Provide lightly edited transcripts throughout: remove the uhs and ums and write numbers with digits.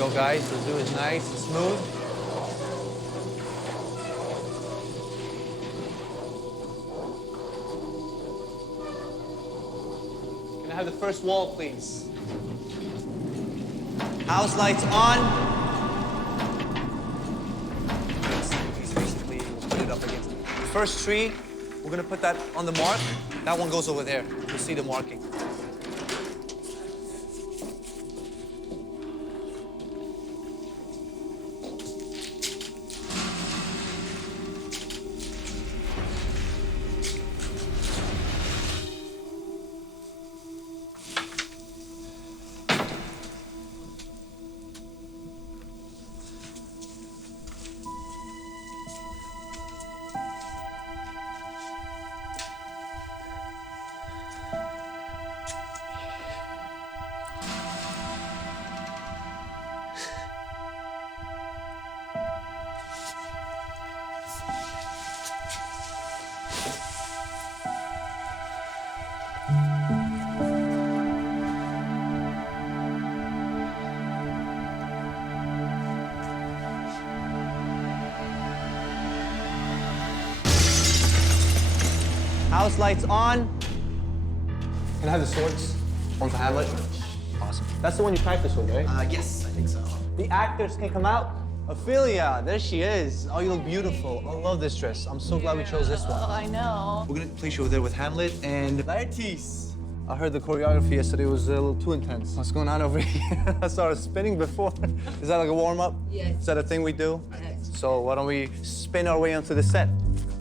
go, guys. Let's do it nice and smooth. Can I have the first wall, please? House lights on. Please, basically, we'll put it up against the first tree. We're gonna put that on the mark. That one goes over there. You'll see the marking. House lights on. Can I have the swords? One for Hamlet. Awesome. That's the one you practice with, right? Yes, I think so. The actors can come out. Ophelia, there she is. Oh, you look beautiful. I love this dress. I'm so glad we chose this one. Oh, I know. We're gonna place you over there with Hamlet and Laertes. I heard the choreography yesterday was a little too intense. What's going on over here? I saw her spinning before. Is that like a warm-up? Yes. Is that a thing we do? Yes. So why don't we spin our way onto the set?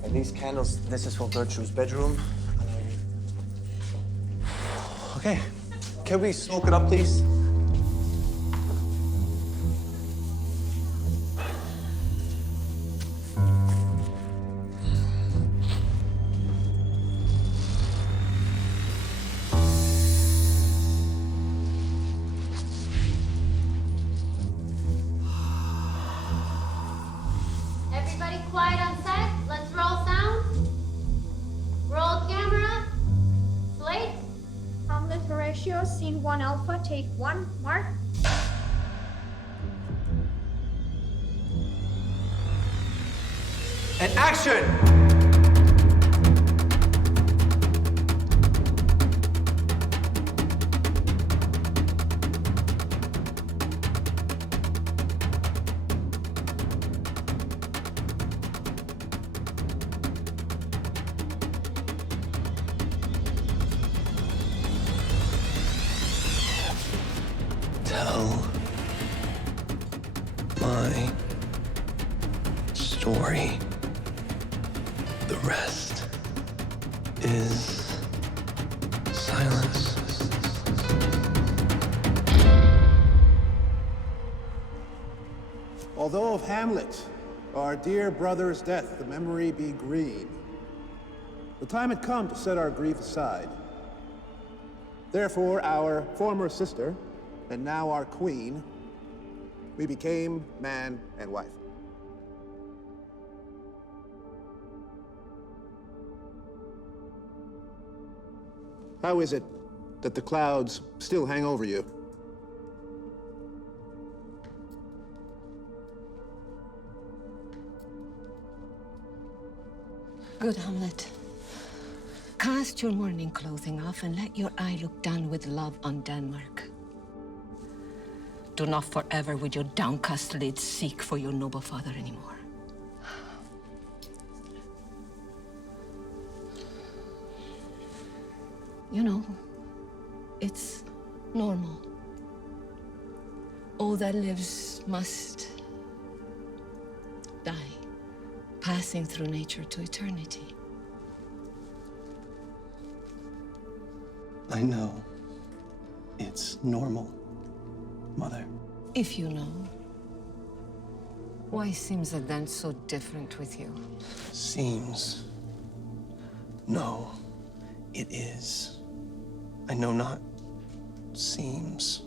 And these candles, this is for Gertrude's bedroom. Okay, can we smoke it up, please? Everybody quiet on set. Let's roll sound. Roll camera. Slate. Hamlet Horatio, scene 1 alpha, take 1, mark. And action! Tell my story. The rest is silence. Although of Hamlet, our dear brother's death, the memory be green. The time had come to set our grief aside. Therefore, our former sister, and now our queen, we became man and wife. How is it that the clouds still hang over you? Good, Hamlet. Cast your mourning clothing off and let your eye look down with love on Denmark. Do not forever with your downcast lids seek for your noble father anymore. You know, it's normal. All that lives must die, passing through nature to eternity. I know it's normal, Mother. If you know, why seems it then so different with you? Seems. No, it is. I know not seems.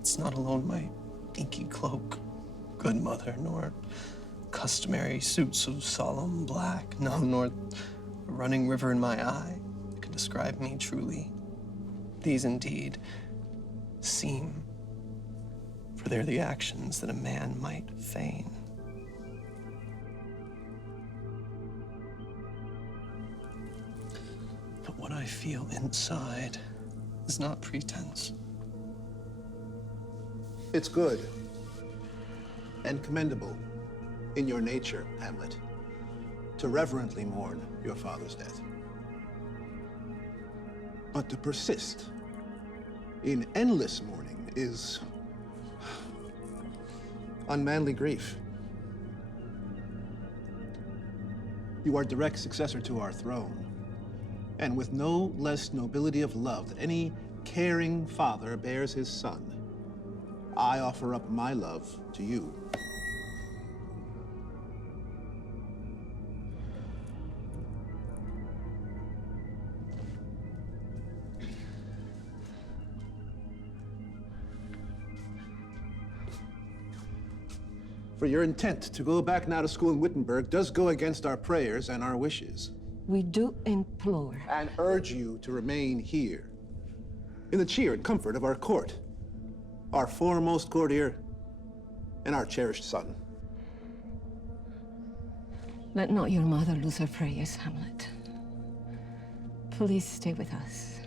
It's not alone my inky cloak, good mother, nor customary suits of solemn black, no, nor a running river in my eye that can describe me truly. These indeed seem for they're the actions that a man might feign. But what I feel inside is not pretense. It's good and commendable in your nature, Hamlet, to reverently mourn your father's death. But to persist in endless mourning is unmanly grief. You are direct successor to our throne, and with no less nobility of love that any caring father bears his son, I offer up my love to you. For your intent to go back now to school in Wittenberg does go against our prayers and our wishes. We do implore. And urge you to remain here, in the cheer and comfort of our court, our foremost courtier, and our cherished son. Let not your mother lose her prayers, Hamlet. Please stay with us,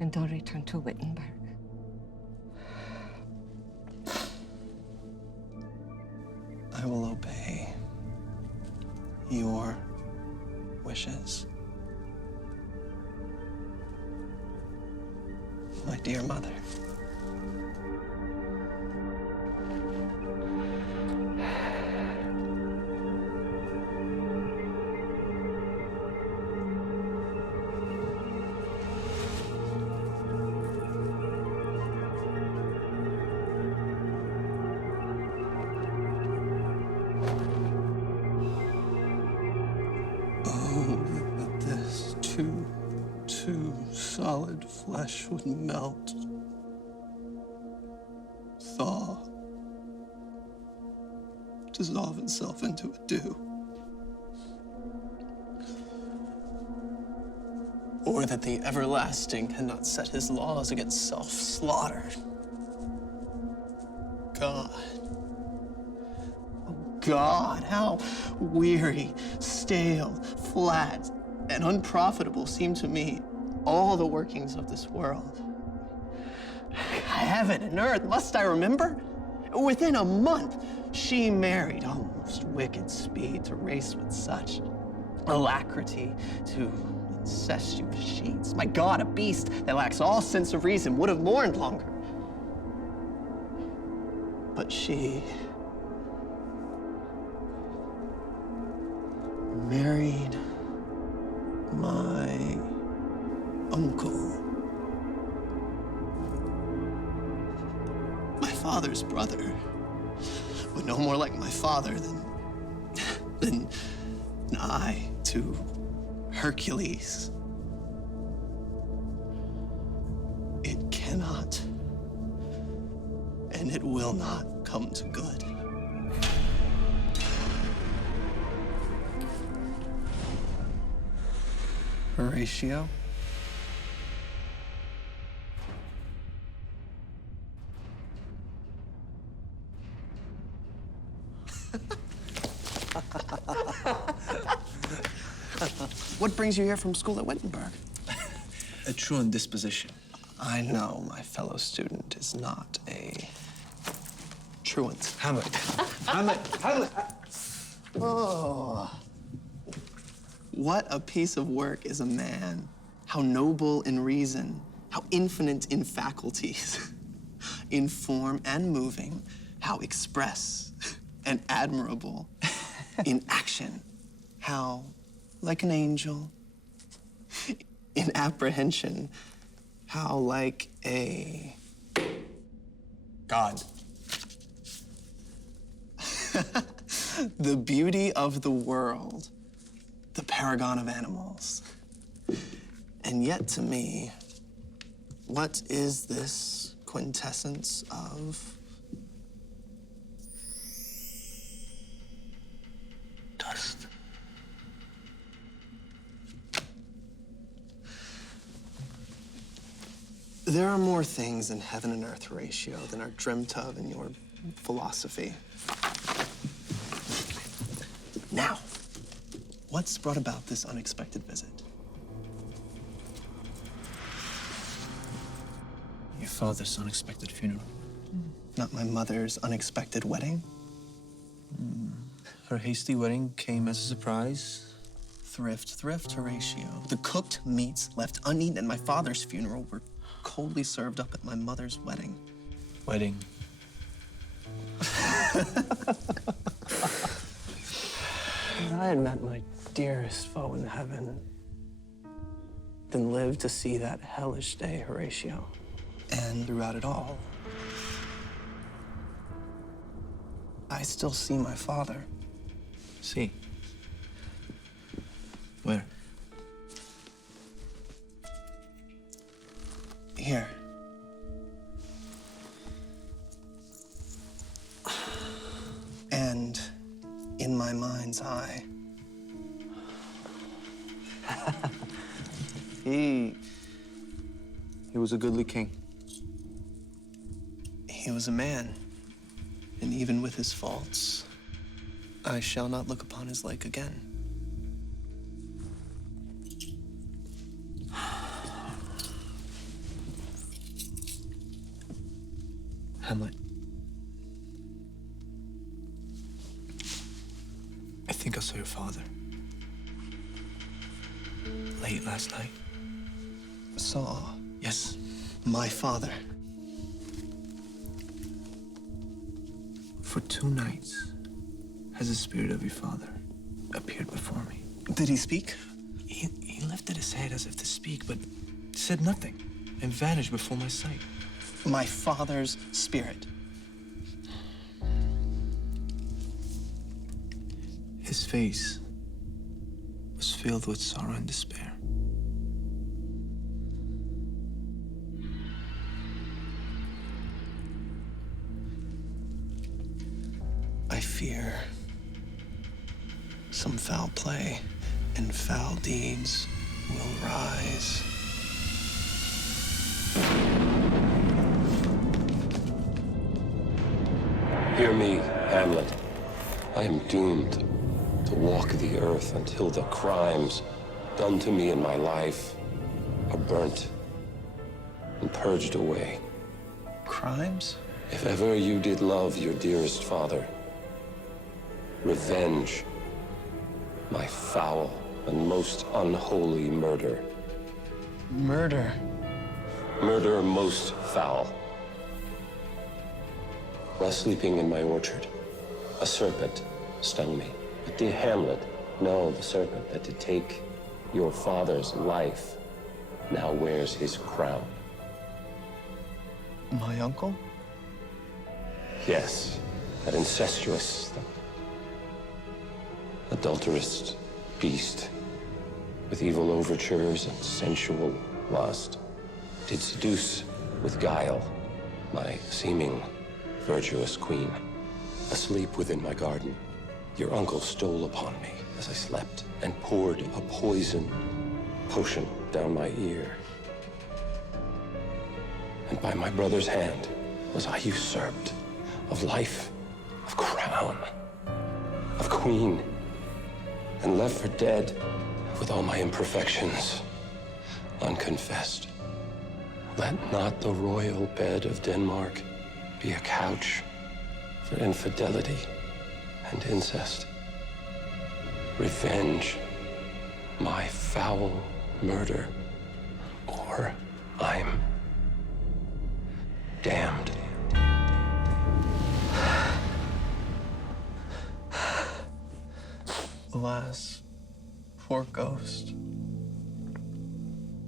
and don't return to Wittenberg. I will obey your wishes. My dear mother. Solid flesh would melt, thaw, dissolve itself into a dew. Or that the everlasting cannot set his laws against self-slaughter. God. Oh God, how weary, stale, flat, and unprofitable seem to me all the workings of this world. Heaven and earth, must I remember? Within a month, she married, almost wicked speed to race with such alacrity to incestuous sheets. My God, a beast that lacks all sense of reason would have mourned longer. But she married my uncle, my father's brother, but no more like my father than I to Hercules. It cannot, and it will not come to good. Horatio? What brings you here from school at Wittenberg? A truant disposition. I know my fellow student is not a truant. Hamlet. Hamlet. Oh. What a piece of work is a man. How noble in reason, how infinite in faculties, in form and moving, how express and admirable in action, how like an angel, in apprehension, how like a god. The beauty of the world, the paragon of animals. And yet to me, what is this quintessence of dust? There are more things in heaven and earth, Horatio, than are dreamt of in your philosophy. Now, what's brought about this unexpected visit? Your father's unexpected funeral. Not my mother's unexpected wedding? Her hasty wedding came as a surprise. Thrift, Horatio. The cooked meats left uneaten at my father's funeral were coldly served up at my mother's wedding. Wedding. If I had met my dearest foe in heaven, then lived to see that hellish day, Horatio. And throughout it all, I still see my father. See. Where? Here. And in my mind's eye. He was a goodly king. He was a man, and even with his faults, I shall not look upon his like again. Hamlet. I think I saw your father. Late last night. Saw Yes. my father. For 2 nights has the spirit of your father appeared before me. Did he speak? He lifted his head as if to speak, but said nothing and vanished before my sight. My father's spirit. His face was filled with sorrow and despair. I fear some foul play and foul deeds will rise. Hear me, Hamlet. I am doomed to walk the earth until the crimes done to me in my life are burnt and purged away. Crimes? If ever you did love your dearest father, revenge my foul and most unholy murder. Murder. Murder most foul. While sleeping in my orchard, a serpent stung me. But dear Hamlet, no, the serpent that did take your father's life now wears his crown. My uncle? Yes, that incestuous, adulterous beast with evil overtures and sensual lust did seduce with guile my seeming virtuous queen. Asleep within my garden, your uncle stole upon me as I slept and poured a poison potion down my ear. And by my brother's hand was I usurped of life, of crown, of queen, and left for dead with all my imperfections unconfessed. Let not the royal bed of Denmark be a couch for infidelity and incest. Revenge my foul murder, or I'm damned. Alas, poor ghost.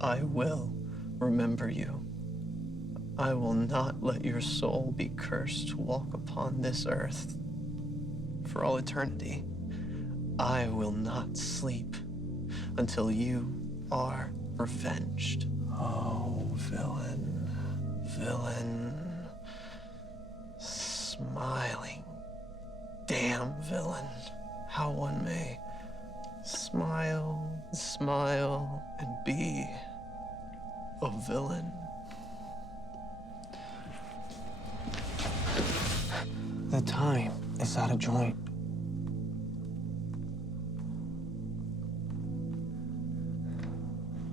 I will remember you. I will not let your soul be cursed to walk upon this earth for all eternity. I will not sleep until you are revenged. Oh, villain, villain, smiling, damn villain. How one may smile, smile, and be a villain. The time is out of joint.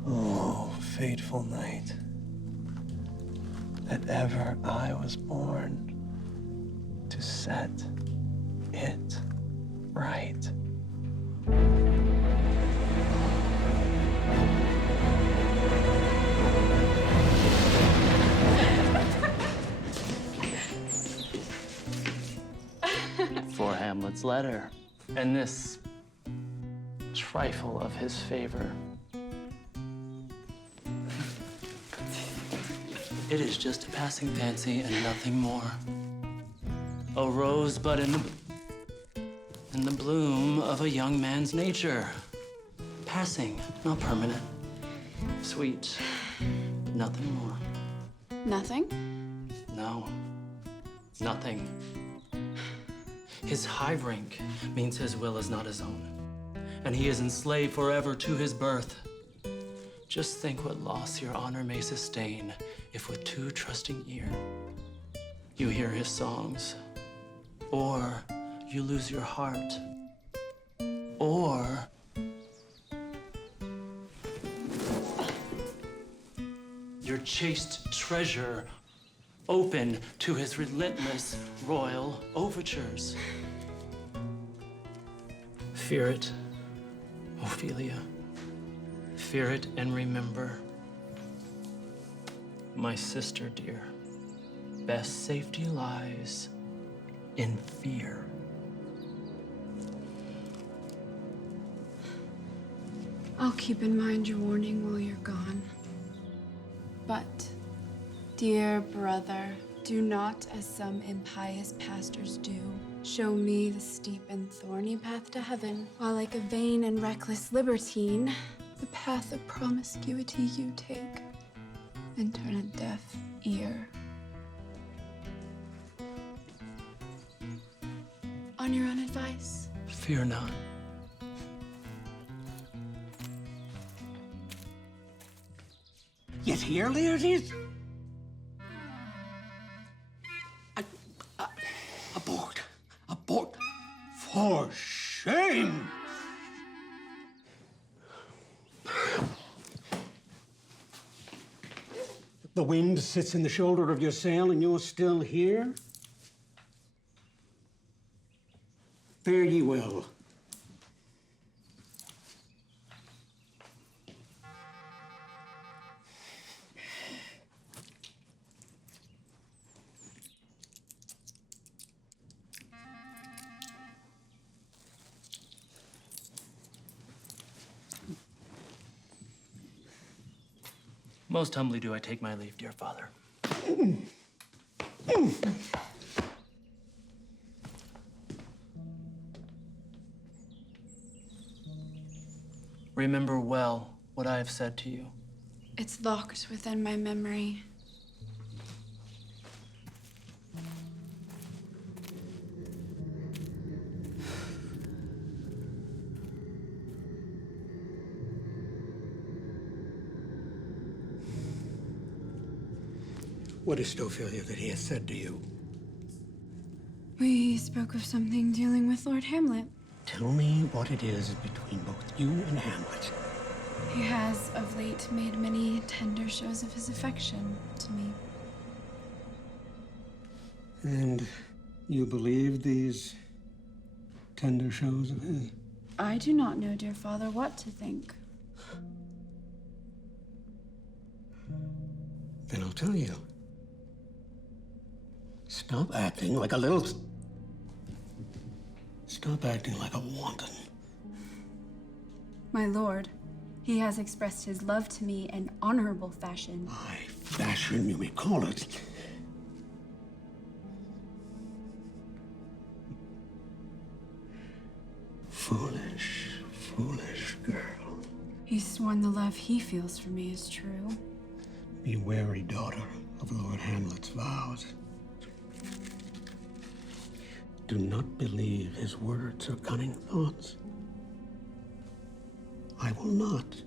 Oh, fateful night, that ever I was born to set it right. For Hamlet's letter, and this trifle of his favor. It is just a passing fancy and nothing more. A rosebud in the bloom of a young man's nature. Passing, not permanent. Sweet, but nothing more. Nothing? No, nothing. His high rank means his will is not his own, and he is enslaved forever to his birth. Just think what loss your honor may sustain if with too trusting ear you hear his songs, or you lose your heart, or your chaste treasure open to his relentless royal overtures. Fear it, Ophelia. Fear it and remember, my sister dear, best safety lies in fear. I'll keep in mind your warning while you're gone. But, dear brother, do not, as some impious pastors do, show me the steep and thorny path to heaven, while like a vain and reckless libertine, the path of promiscuity you take, and turn a deaf ear. On your own advice. Fear not. Yet here, Laertes? Abort! Abort! For shame! The wind sits in the shoulder of your sail and you're still here? Fare ye well. Most humbly do I take my leave, dear father. Remember well what I have said to you. It's locked within my memory. What is it, Ophelia, that he has said to you? We spoke of something dealing with Lord Hamlet. Tell me what it is between both you and Hamlet. He has of late made many tender shows of his affection to me. And you believe these tender shows of his? I do not know, dear father, what to think. Then I'll tell you. Stop acting like a little... Stop acting like a wanton. My lord, he has expressed his love to me in honorable fashion. By fashion, you may call it. Foolish, foolish girl. He's sworn the love he feels for me is true. Be wary, daughter, of Lord Hamlet's vows. Do not believe his words or cunning thoughts. I will not,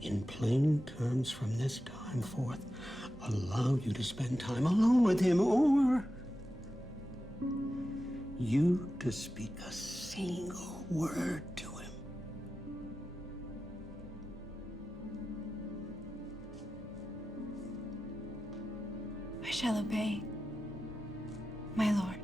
in plain terms from this time forth, allow you to spend time alone with him, or you to speak a single word to him. I shall obey, my lord.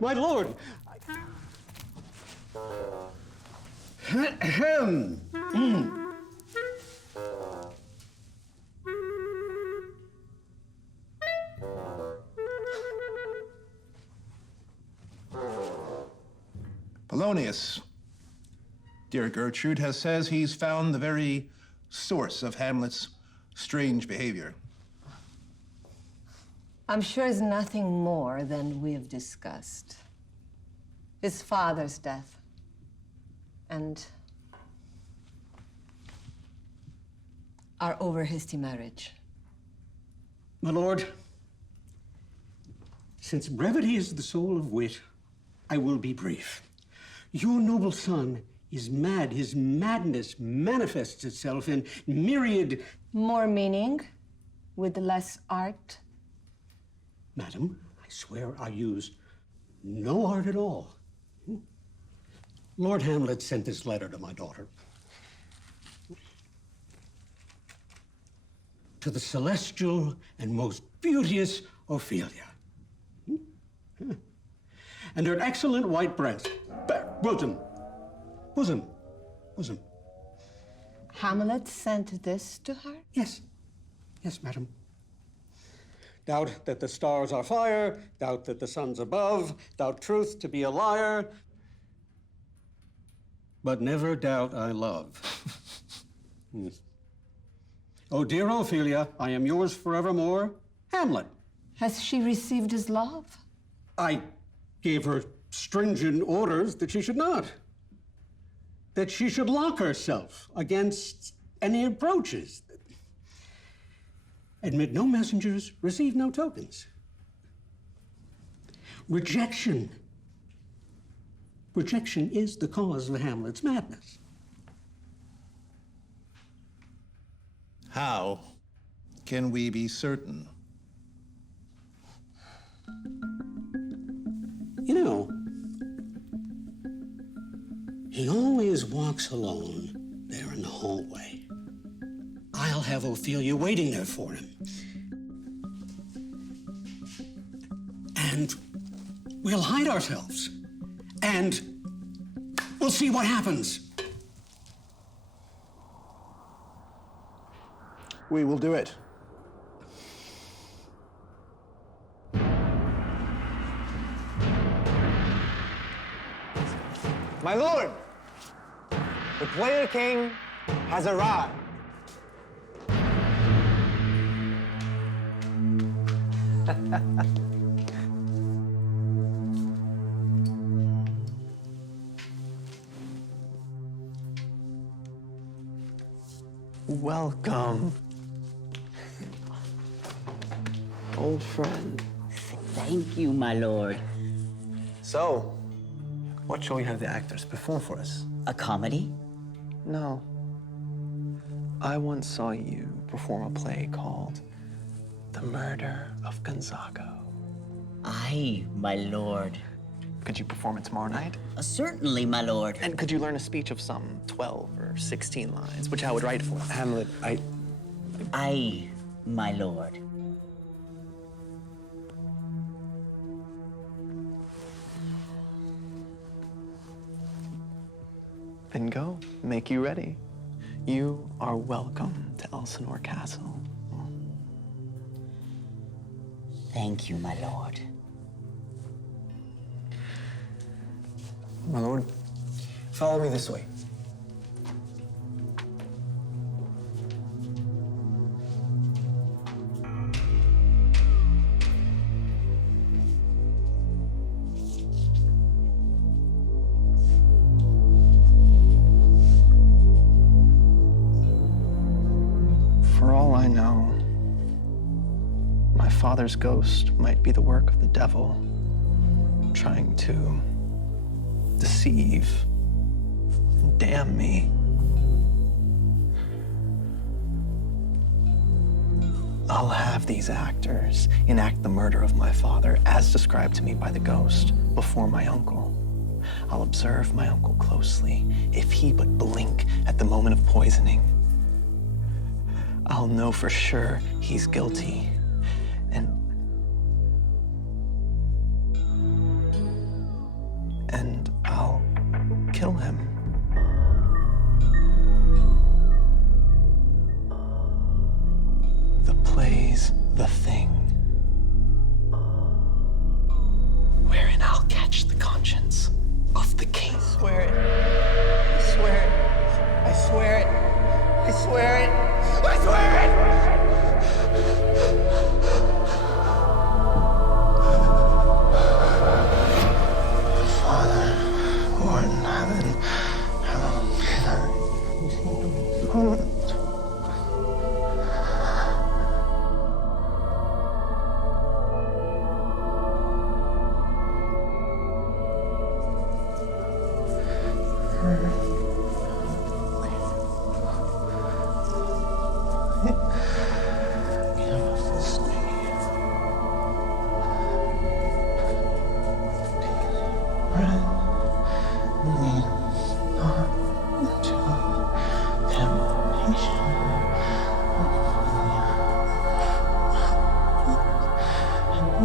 My lord! Ahem. Polonius, dear Gertrude, says he's found the very source of Hamlet's strange behavior. I'm sure it's nothing more than we've discussed. His father's death. And our over-hasty marriage. My lord, since brevity is the soul of wit, I will be brief. Your noble son is mad. His madness manifests itself in myriad... More meaning with less art. Madam, I swear I use no art at all. Lord Hamlet sent this letter to my daughter. To the celestial and most beauteous Ophelia. And her excellent white breast. Bosom. Hamlet sent this to her? Yes. Yes, madam. Doubt that the stars are fire, doubt that the sun's above, doubt truth to be a liar, but never doubt I love. Oh, dear Ophelia, I am yours forevermore, Hamlet. Has she received his love? I gave her stringent orders that she should not. That she should lock herself against any approaches. Admit no messengers, receive no tokens. Rejection. Rejection is the cause of Hamlet's madness. How can we be certain? You know, he always walks alone there in the hallway. I'll have Ophelia waiting there for him. And we'll hide ourselves. And we'll see what happens. We will do it. My lord, the player king has arrived. Welcome, old friend. Thank you, my lord. So, what shall we have the actors perform for us? A comedy? No. I once saw you perform a play called The Murder of Gonzago. Aye, my lord. Could you perform it tomorrow night? Certainly, my lord. And could you learn a speech of some 12 or 16 lines, which I would write for Hamlet? Aye, my lord. Then go, make you ready. You are welcome to Elsinore Castle. Thank you, my lord. My lord, follow me this way. For all I know, my father's ghost might be the work of the devil, trying to deceive and damn me. I'll have these actors enact the murder of my father as described to me by the ghost before my uncle. I'll observe my uncle closely. If he but blink at the moment of poisoning, I'll know for sure he's guilty. And I'll kill him. The play's the thing, wherein I'll catch the conscience of the king. I swear it. I swear it. I swear it. I swear it. I swear it! Father, who art in heaven, hallowed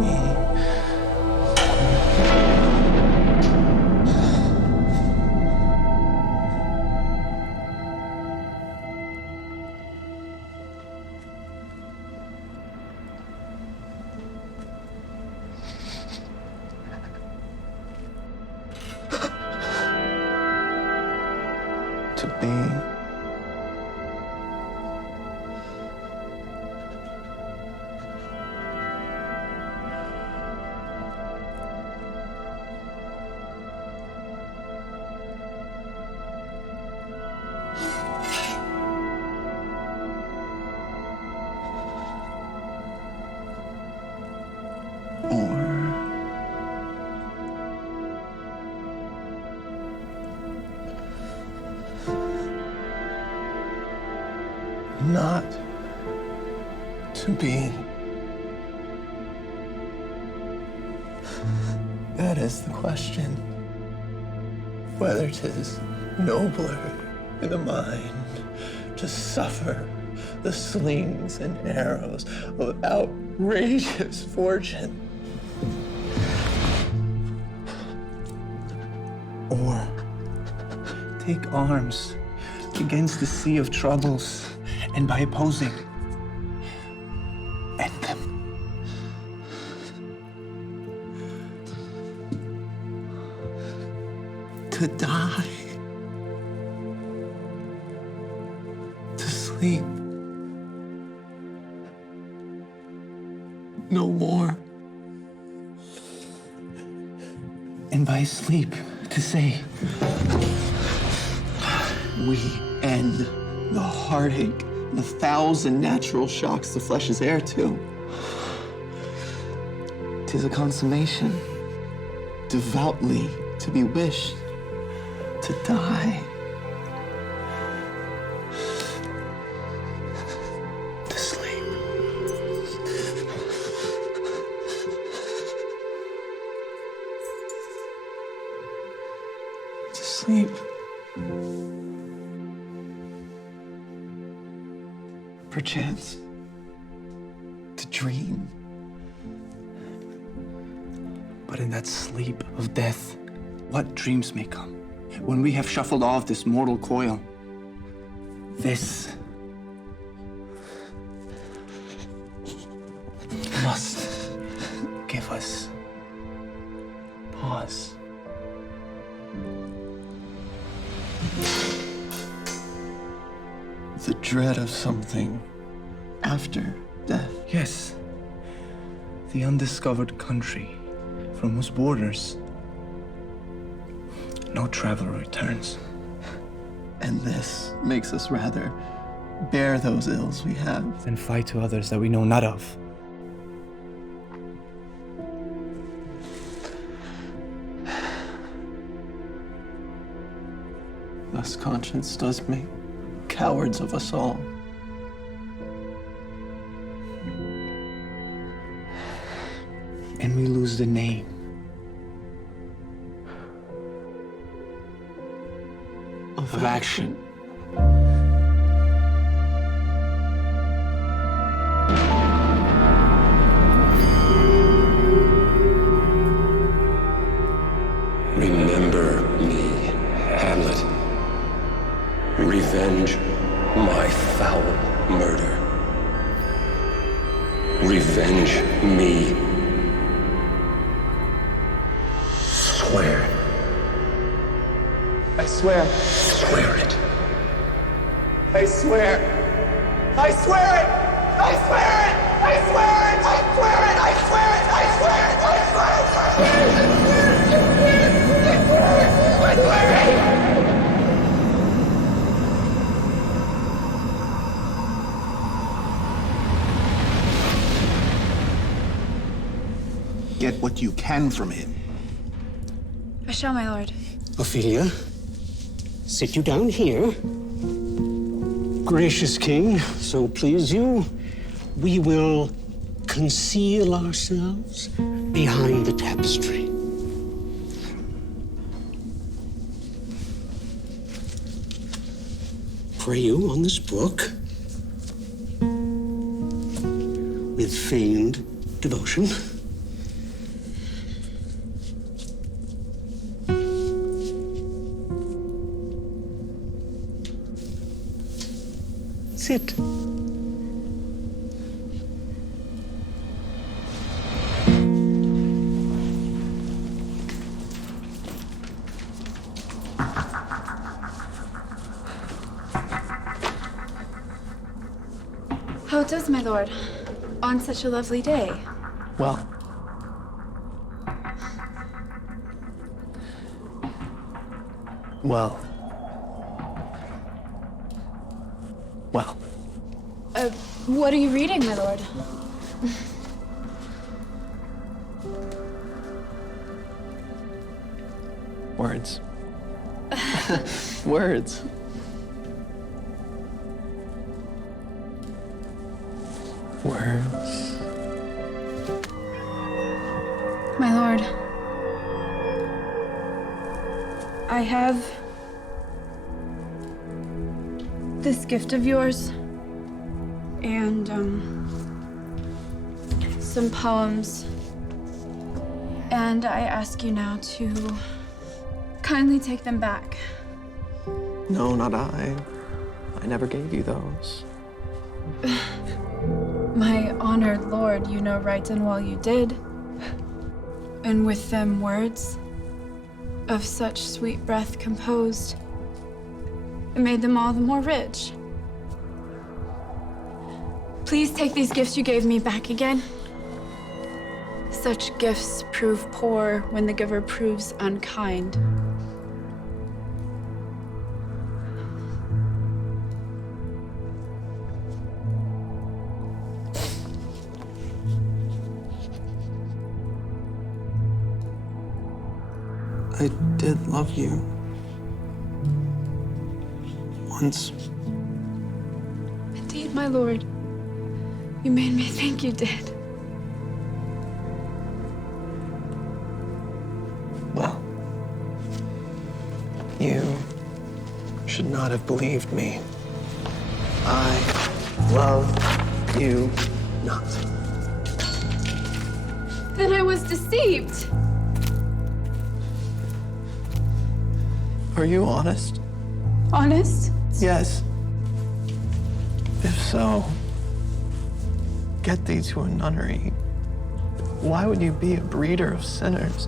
be thy name. To be not to be. That is the question. Whether 'tis nobler in the mind to suffer the slings and arrows of outrageous fortune, or take arms against the sea of troubles, and by opposing, end them. To die, to sleep, no more. And by sleep, to say, we end the heartache, the 1,000 natural shocks the flesh is heir to. 'Tis a consummation, devoutly to be wished, to die. sleep. Perchance, to dream. But in that sleep of death, what dreams may come? When we have shuffled off this mortal coil, this must give us pause. The dread of something after death. Yes, the undiscovered country from whose borders no traveler returns. And this makes us rather bear those ills we have Then fight to others that we know not of. Thus conscience does make cowards of us all. And we lose the name. Of action. Remember me, Hamlet. Revenge my foul murder. Revenge me. Swear. I swear. Swear it. I swear. I swear it. I swear it. I swear it. I swear it. I swear it. I swear it. I swear it. I swear it. Get what you can from him. I shall, my lord. Ophelia, sit you down here. Gracious king, so please you, we will conceal ourselves behind the tapestry. Pray you on this book with feigned devotion. Sit. How does my lord on such a lovely day? Well. Well. Well. What are you reading, my lord? Words. Words. Words. My lord, I have this gift of yours and some poems, and I ask you now to kindly take them back. No, not I. I never gave you those. My honored lord, you know right and well you did. And with them words of such sweet breath composed, it made them all the more rich. Please take these gifts you gave me back again. Such gifts prove poor when the giver proves unkind. I did love you. Once. Indeed, my lord. You made me think you did. Well. You should not have believed me. I love you not. Then I was deceived. Are you honest? Honest? Yes. If so, get thee to a nunnery. Why would you be a breeder of sinners?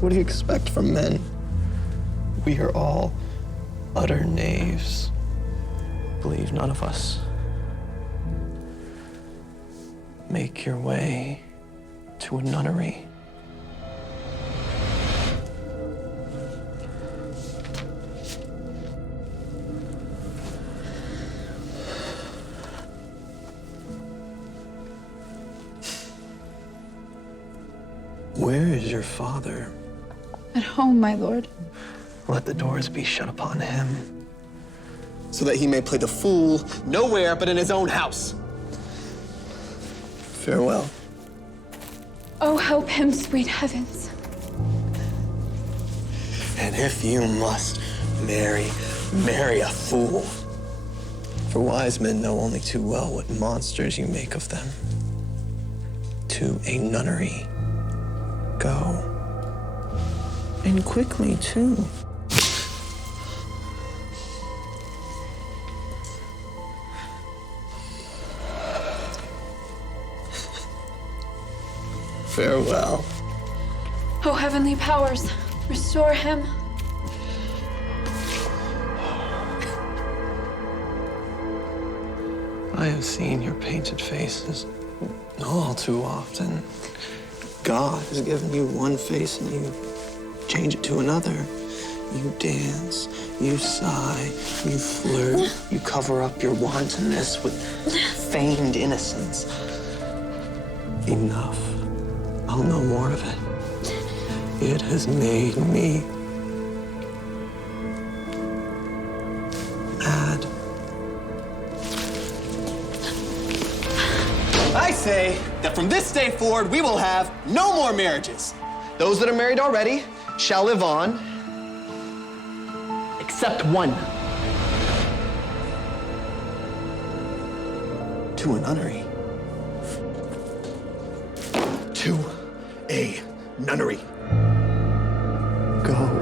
What do you expect from men? We are all utter knaves. Believe none of us. Make your way to a nunnery. Where is your father? At home, my lord. Let the doors be shut upon him, so that he may play the fool nowhere but in his own house. Farewell. Oh, help him, sweet heavens. And if you must marry a fool. For wise men know only too well what monsters you make of them. To a nunnery. Go. And quickly, too. Farewell. Oh, heavenly powers, restore him. I have seen your painted faces all too often. God has given you one face and you change it to another. You dance, you sigh, you flirt, you cover up your wantonness with feigned innocence. Enough. I'll no more of it. It has made me mad. I say that from this day forward, we will have no more marriages. Those that are married already shall live on, except one. To a nunnery. To a nunnery. Go.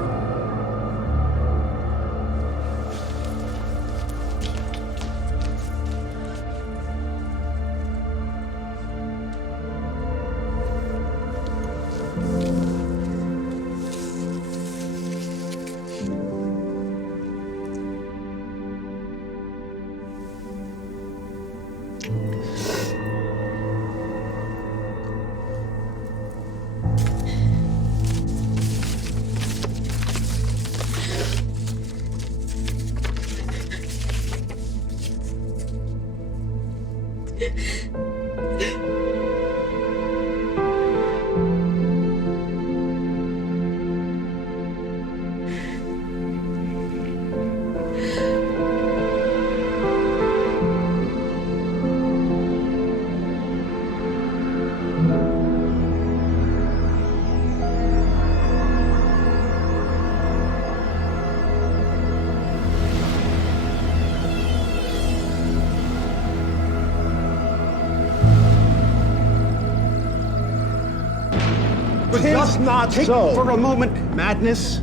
Just not Take so. for a moment. Madness,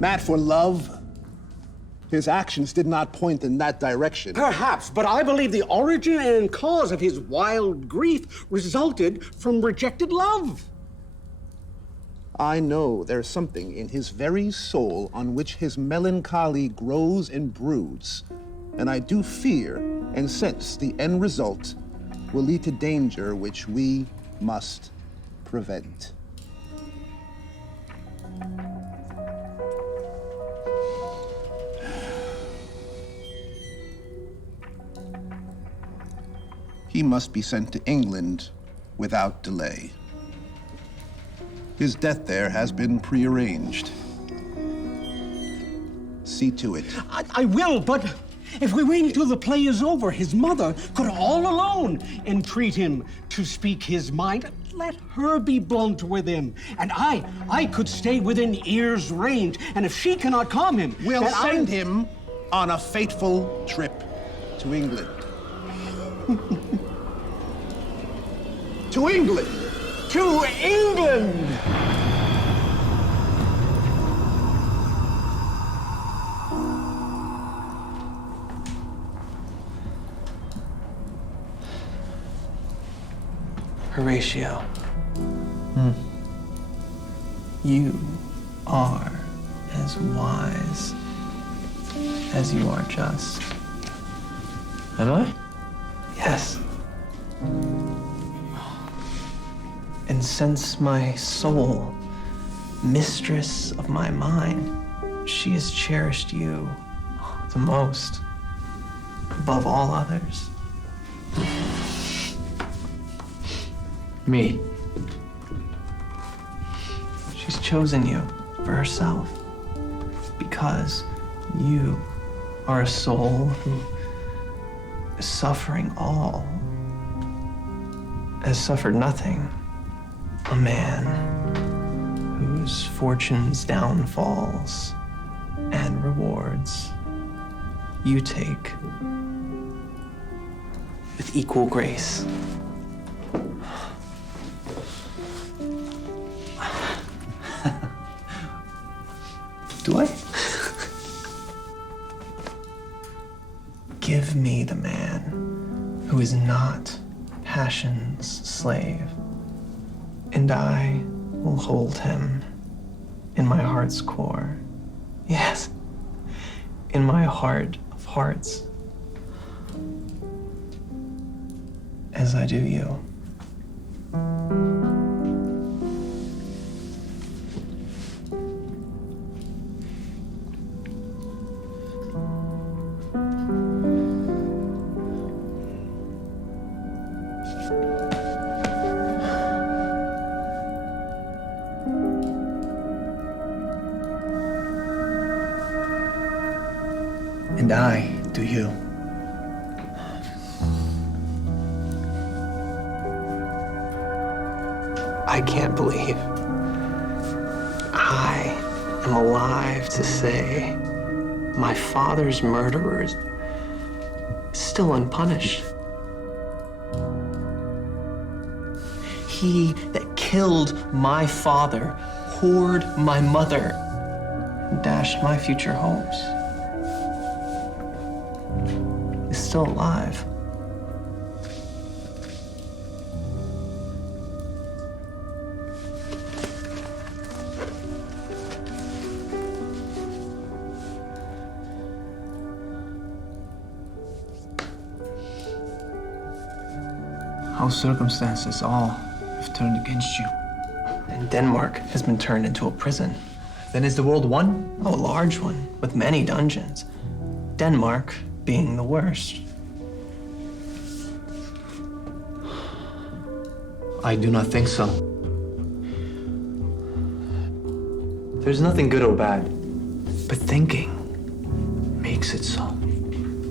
mad for love. His actions did not point in that direction. Perhaps, but I believe the origin and cause of his wild grief resulted from rejected love. I know there's something in his very soul on which his melancholy grows and broods, and I do fear and sense the end result will lead to danger which we must prevent. He must be sent to England without delay. His death there has been prearranged. See to it. I will, but If we wait until the play is over, his mother could all alone entreat him to speak his mind. Let her be blunt with him. And I could stay within ear's range. And if she cannot calm him, We'll then send him on a fateful trip to England. To England! To England! Horatio. You are as wise as you are just. Am I? Yes. And since my soul, mistress of my mind, she has cherished you the most, above all others. Me. She's chosen you for herself because you are a soul who is suffering all, has suffered nothing. A man whose fortune's downfalls and rewards you take with equal grace. Do I? Give me the man who is not passion's slave, and I will hold him in my heart's core. Yes, in my heart of hearts, as I do you. And I do you. I can't believe I am alive to say my father's murderer is still unpunished. He that killed my father, whored my mother, and dashed my future hopes is still alive. How circumstances all have turned against you. And Denmark has been turned into a prison. Then is the world one? Oh, a large one, with many dungeons. Denmark being the worst. I do not think so. There's nothing good or bad, but thinking makes it so.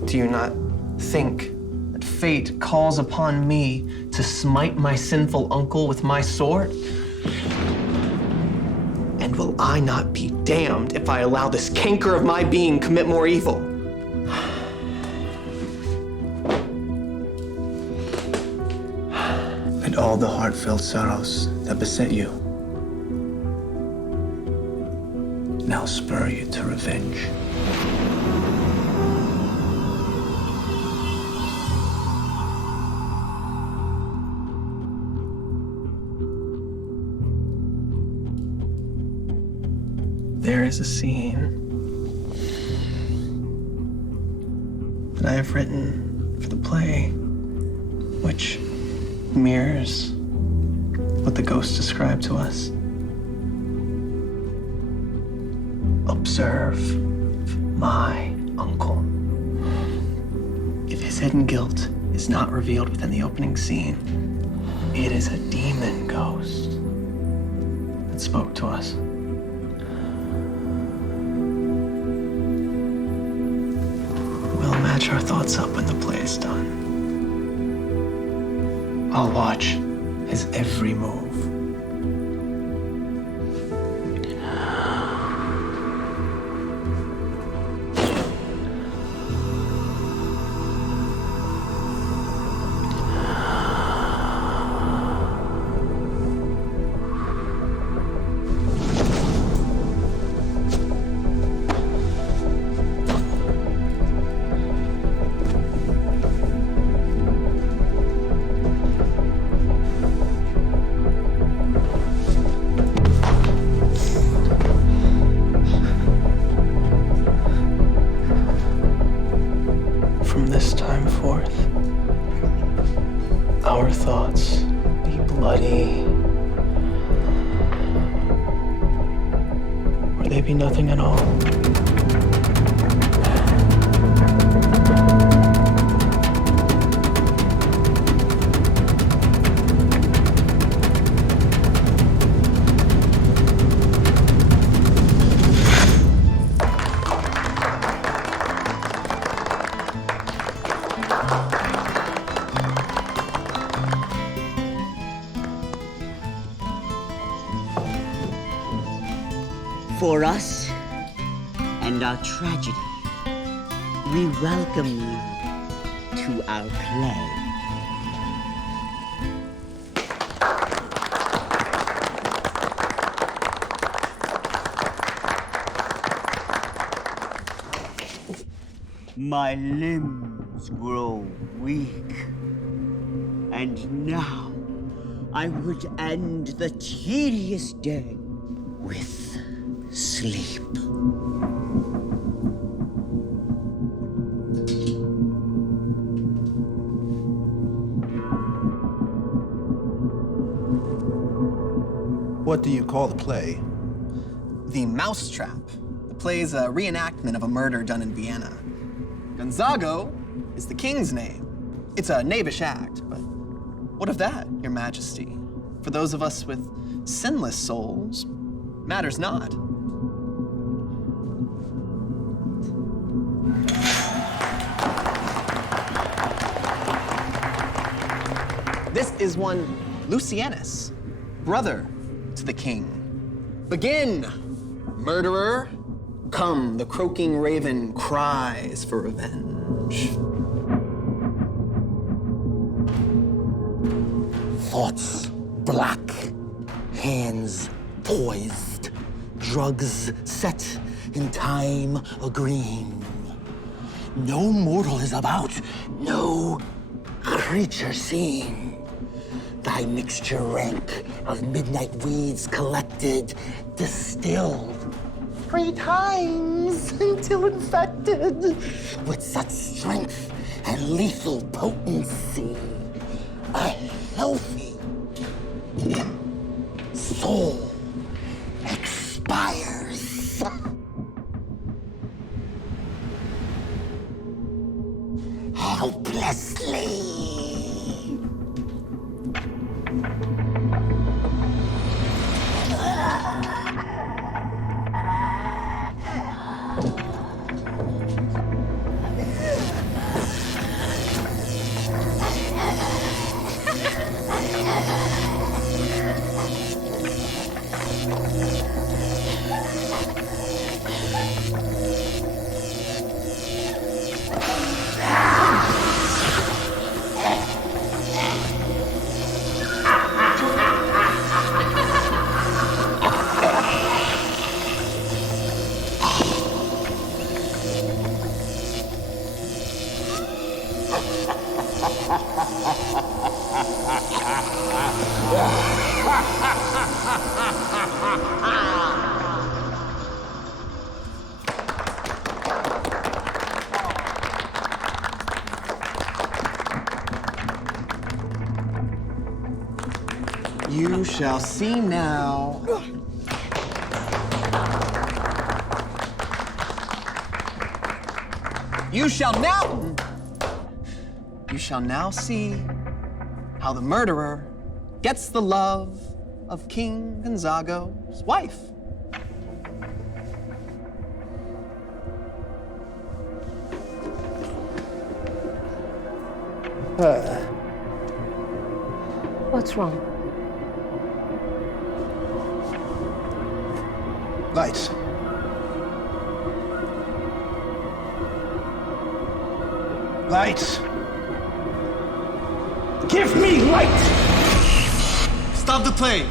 Do you not think that fate calls upon me to smite my sinful uncle with my sword? And will I not be damned if I allow this canker of my being commit more evil? And all the heartfelt sorrows that beset you now spur you to revenge. There is a scene that I have written for the play, which mirrors what the ghost described to us. Observe my uncle. If his hidden guilt is not revealed within the opening scene, it is a demon ghost that spoke to us. We'll imagine match our thoughts up when the play is done. I'll watch his every move. From this time forth, our thoughts be bloody, or they be nothing at all. For us and our tragedy, we welcome you to our play. My limbs grow weak, and now I would end the tedious day with sleep. What do you call the play? The Mousetrap. The play is a reenactment of a murder done in Vienna. Gonzago is the king's name. It's a knavish act, but what of that, Your Majesty? For those of us with sinless souls, matters not. This is one Lucianus, brother to the king. Begin, murderer. Come, the croaking raven cries for revenge. Thoughts black, hands poised, drugs set in time agreeing. No mortal is about, no creature seen. Thy mixture rank of midnight weeds collected, distilled 3 times until infected with such strength and lethal potency. A healthy soul expires. Helplessly. You shall see now. You shall now see how the murderer gets the love of King Gonzago's wife. What's wrong? Lights. Lights. Give me light! Stop the play!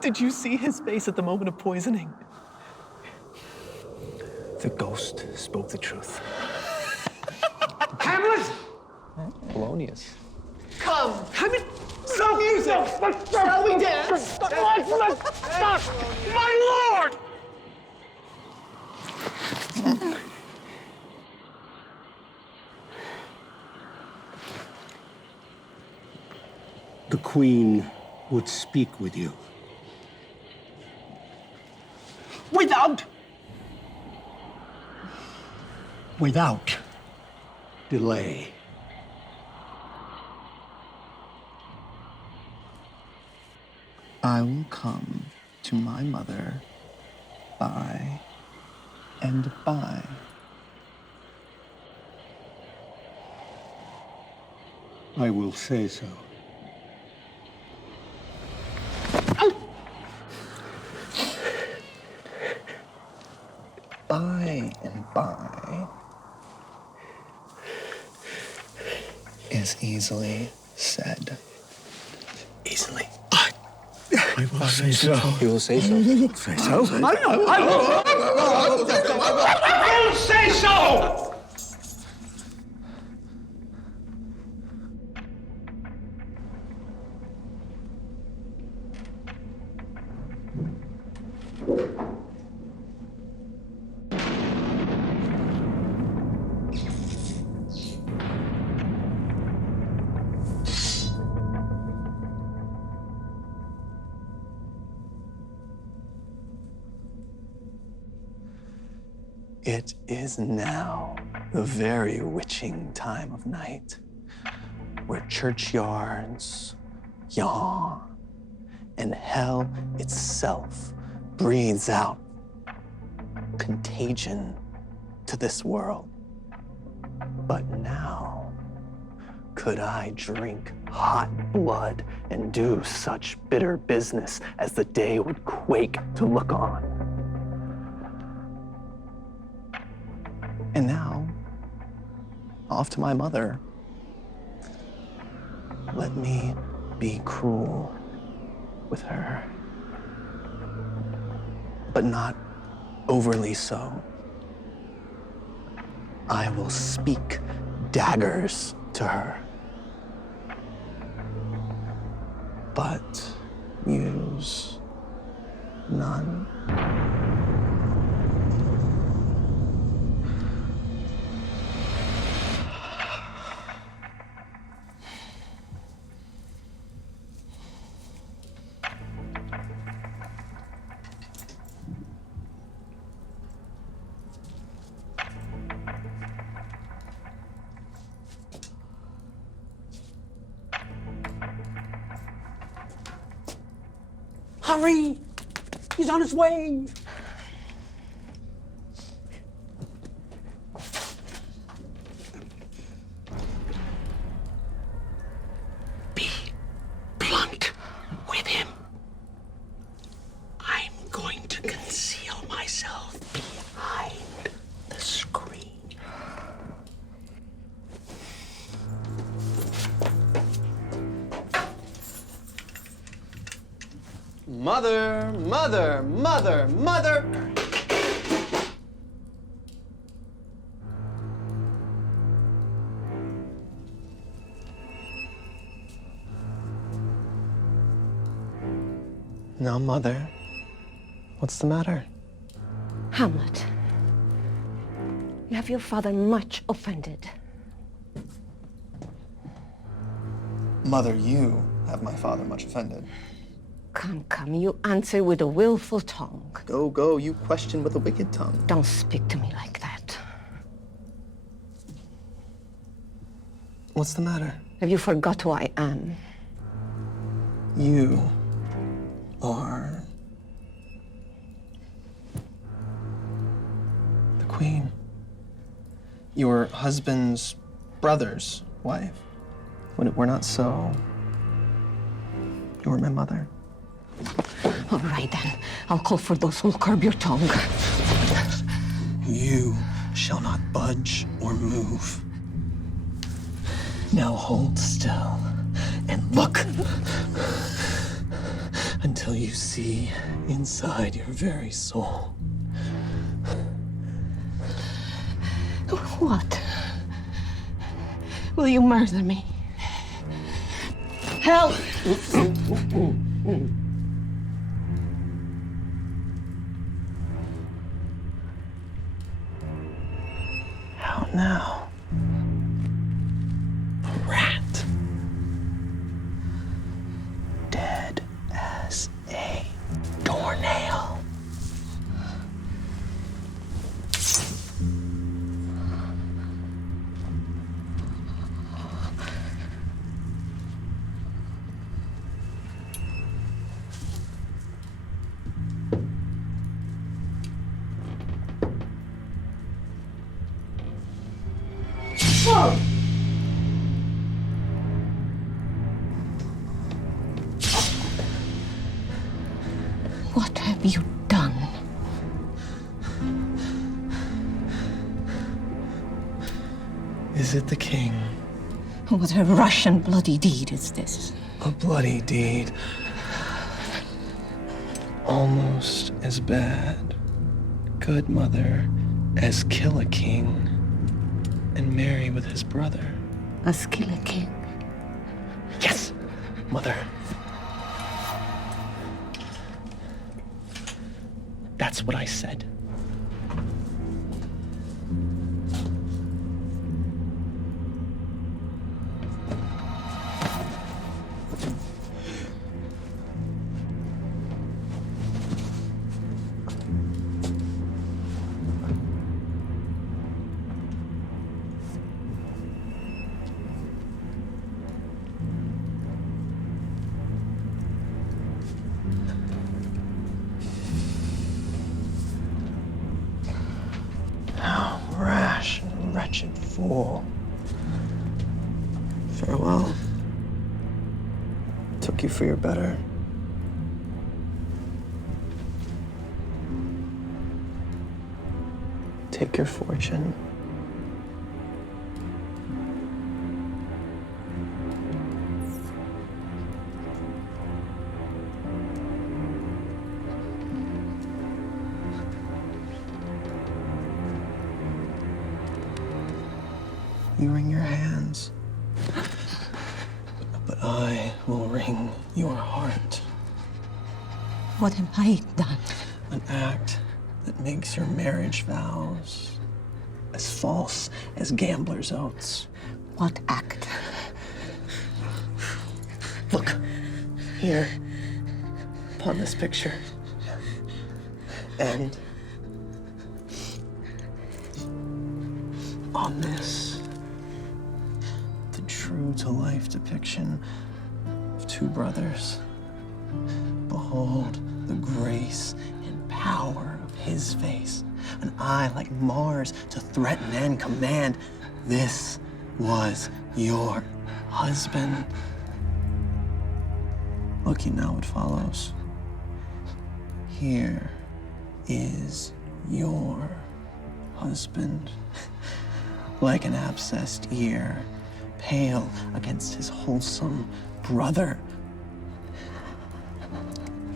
Did you see his face at the moment of poisoning? The ghost spoke the truth. Hamlet! Polonius. Come! Hamlet! Stop music! Shall we dance? Stop! My lord! The Queen would speak with you. Without delay. I will come to my mother by and by. I will say so. By and by is easily said. Easily. I will say so. You will say so. Say so? I will say so! It is now the very witching time of night, where churchyards yawn and hell itself breathes out contagion to this world. But now, could I drink hot blood and do such bitter business as the day would quake to look on? And now, off to my mother. Let me be cruel with her, but not overly so. I will speak daggers to her, but use none. Hurry! He's on his way! Be blunt with him. I'm going to conceal myself behind the screen. Mother, mother, mother, mother! Now, Mother, what's the matter? Hamlet, you have your father much offended. Mother, you have my father much offended. Come, you answer with a willful tongue. Go, you question with a wicked tongue. Don't speak to me like that. What's the matter? Have you forgot who I am? You are the queen. Your husband's brother's wife. When it were not so, you were my mother. All right, then. I'll call for those who'll curb your tongue. You shall not budge or move. Now hold still and look until you see inside your very soul. What? Will you murder me? Help! How now? A rat. Dead as a doornail. What have you done? Is it the king? What a Russian bloody deed is this? A bloody deed. Almost as bad, good mother, as kill a king and marry with his brother. As kill a king? Yes, mother. That's what I said. How rash and wretched fool. Farewell. Took you for your better. Take your fortune. You wring your hands, but I will wring your heart. What have I done? An act that makes your marriage vows as false as gambler's oaths. What act? Look, here, upon this picture, and on this. True-to-life depiction of two brothers. Behold the grace and power of his face, an eye like Mars to threaten and command. This was your husband. Look you now what follows. Here is your husband, like an abscessed ear, pale against his wholesome brother.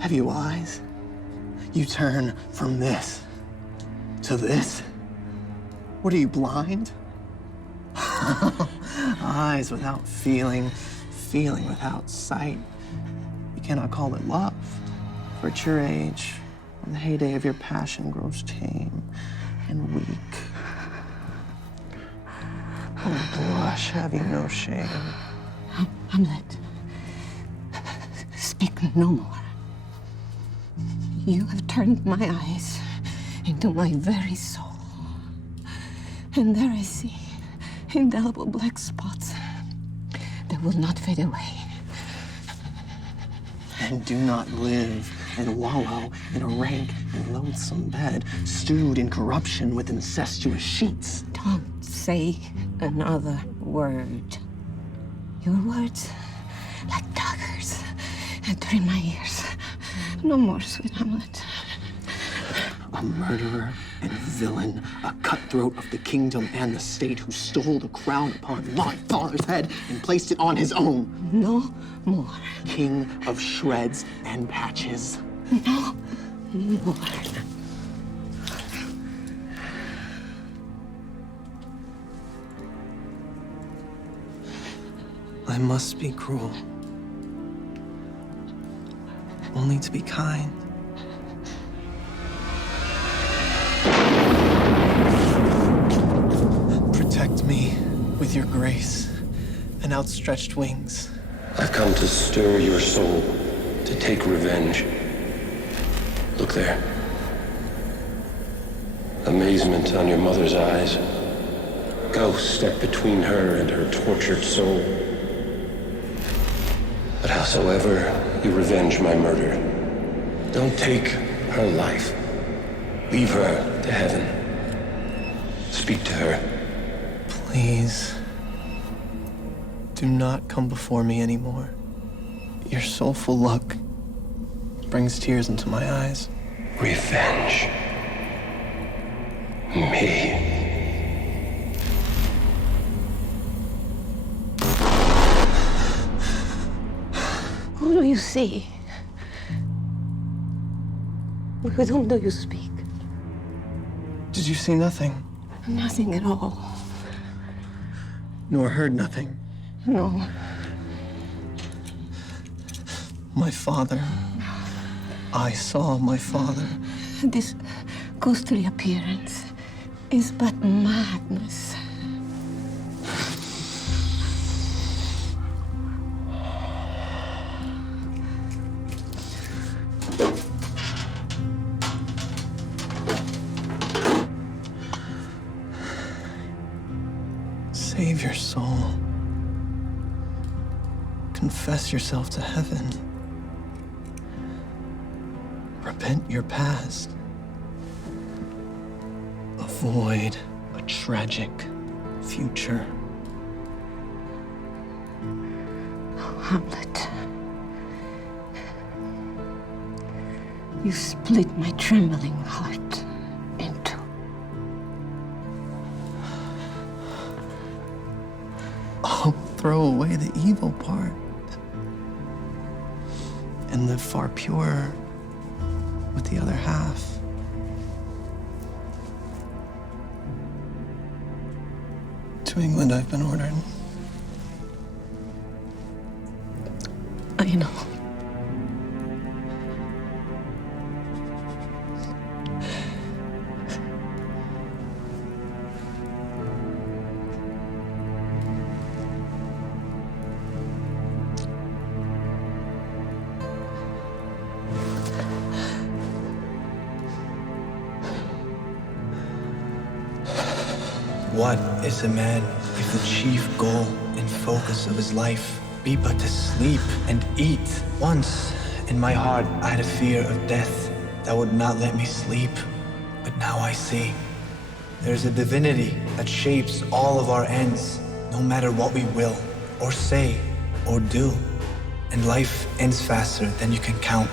Have you eyes? You turn from this to this? What are you, blind? Eyes without feeling, feeling without sight. You cannot call it love, for at your age, when the heyday of your passion grows tame and weak. Oh, blush, have you no shame? Hamlet, speak no more. You have turned my eyes into my very soul. And there I see indelible black spots will not fade away. And do not live and wallow in a rank and loathsome bed, stewed in corruption with incestuous sheets. Don't say another word. Your words, like daggers, enter in my ears. No more, sweet Hamlet. A murderer and villain, a cutthroat of the kingdom and the state who stole the crown upon my father's head and placed it on his own. No more. King of shreds and patches. No more. I must be cruel, only to be kind. Protect me with your grace and outstretched wings. I've come to stir your soul, to take revenge. Look there. Amazement on your mother's eyes. Ghosts step between her and her tortured soul. But howsoever you revenge my murder, don't take her life. Leave her to heaven. Speak to her. Please, do not come before me anymore. Your soulful look brings tears into my eyes. Revenge me. Who do you see? With whom do you speak? Did you see nothing? Nothing at all. Nor heard nothing? No. My father. I saw my father. This ghostly appearance is but madness. Save your soul. Confess yourself to heaven. Repent your past. Avoid a tragic future. Oh, Hamlet. You split my trembling heart in two. I'll throw away the evil part and live far purer with the other half. To England I've been ordered. I know. What is a man if the chief goal and focus of his life be but to sleep and eat? Once, in my heart, I had a fear of death that would not let me sleep. But now I see. There's a divinity that shapes all of our ends, no matter what we will, or say, or do. And life ends faster than you can count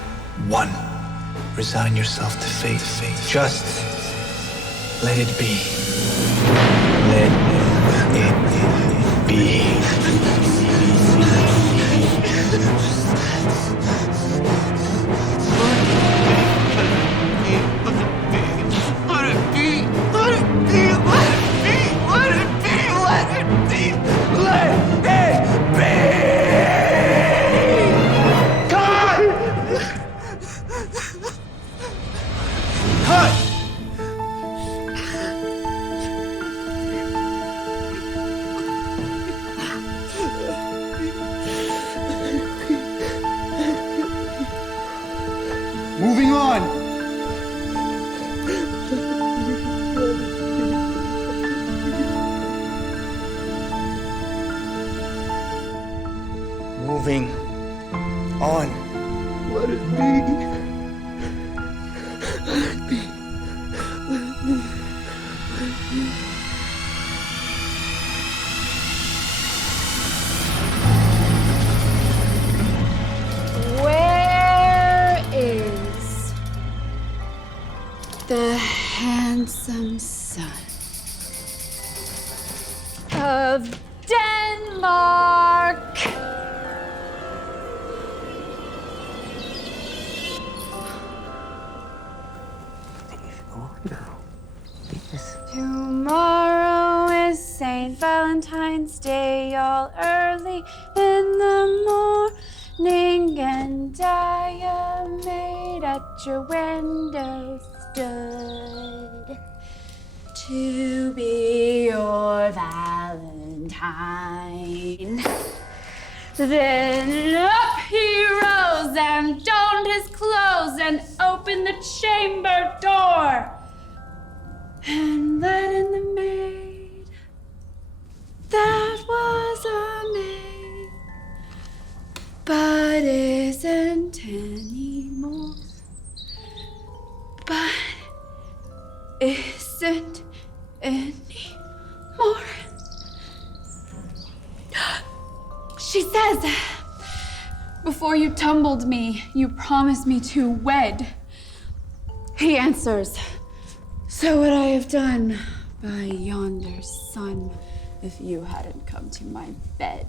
one. Resign yourself to fate. Just let it be. Let it be. moving on. Let it be. Let it be. Let it be. Let it be. Where is the handsome son of Denmark? Tomorrow is St. Valentine's Day, all early in the morning, and I, a maid at your window stood to be your Valentine. Then up he rose and donned his clothes and opened the chamber door and let in the maid that was a maid, but isn't anymore, but isn't anymore. She says, before you tumbled me, you promised me to wed. He answers, so would I have done by yonder sun if you hadn't come to my bed.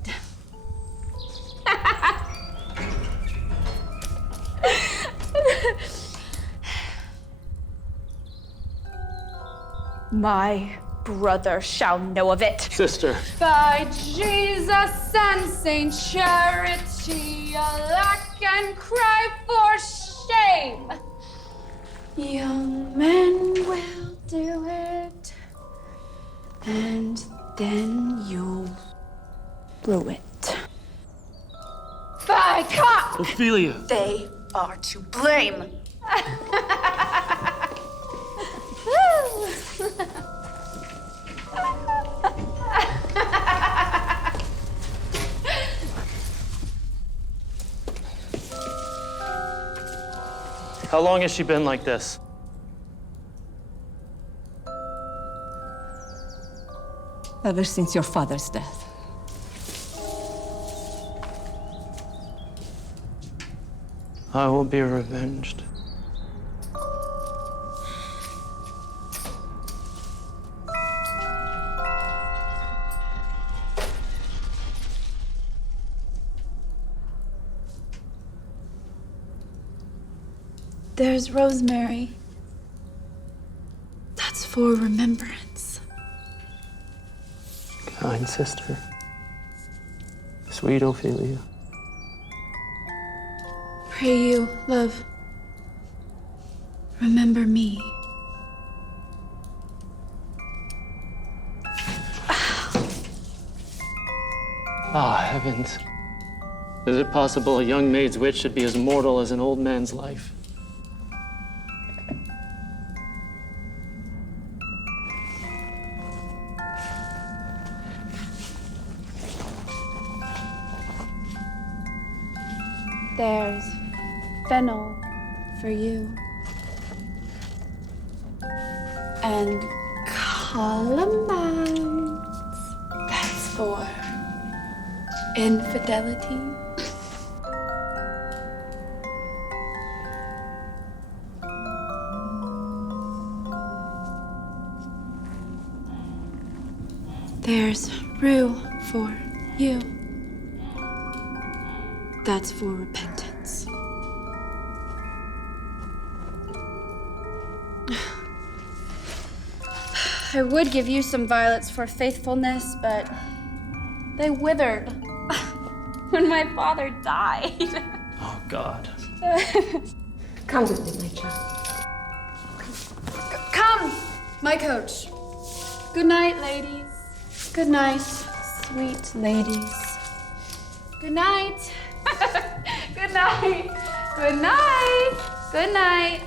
My brother shall know of it. Sister. By Jesus and Saint Charity, alack and cry for shame. Young men will do it, and then you'll rue it. By God! Ophelia! They are to blame. How long has she been like this? Ever since your father's death. I will be revenged. There's rosemary. That's for remembrance. Kind sister. Sweet Ophelia. Pray you, love, remember me. Ah, heavens. Is it possible a young maid's wit should be as mortal as an old man's life? There's fennel for you. And columbines. That's for infidelity. There's rue for you. That's for repentance. I would give you some violets for faithfulness, but they withered when my father died. Oh, God. Come with me, my child. Come, my coach. Good night, ladies. Good night, sweet ladies. Good night. Good night. Good night. Good night.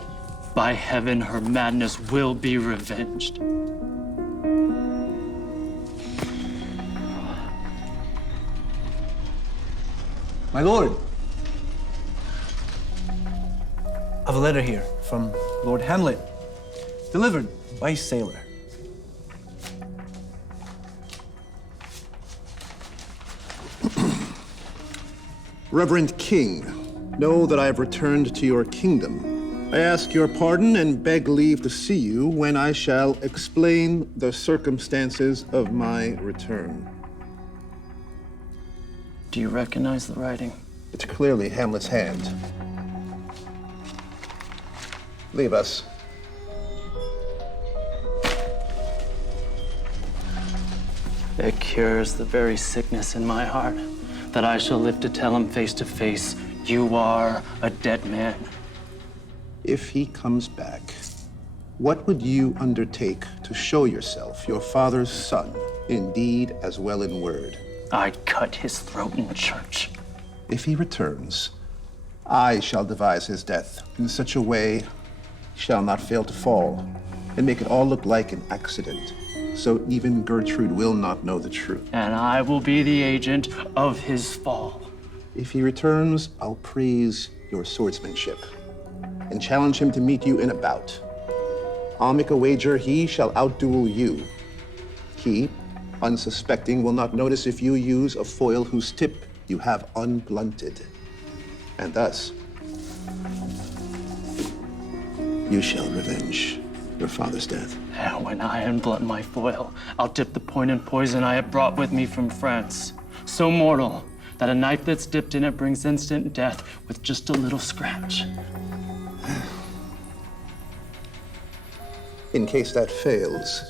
By heaven, her madness will be revenged. My lord. I have a letter here from Lord Hamlet, delivered by a sailor. Reverend King, know that I have returned to your kingdom. I ask your pardon and beg leave to see you when I shall explain the circumstances of my return. Do you recognize the writing? It's clearly Hamlet's hand. Leave us. It cures the very sickness in my heart that I shall live to tell him face to face, you are a dead man. If he comes back, what would you undertake to show yourself your father's son, in deed as well in word? I'd cut his throat in church. If he returns, I shall devise his death in such a way he shall not fail to fall, and make it all look like an accident, so even Gertrude will not know the truth. And I will be the agent of his fall. If he returns, I'll praise your swordsmanship and challenge him to meet you in a bout. I'll make a wager he shall outduel you. He, unsuspecting, will not notice if you use a foil whose tip you have unblunted. And thus, you shall revenge your father's death. And when I unblunt my foil, I'll dip the point in poison I have brought with me from France. So mortal that a knife that's dipped in it brings instant death with just a little scratch. In case that fails,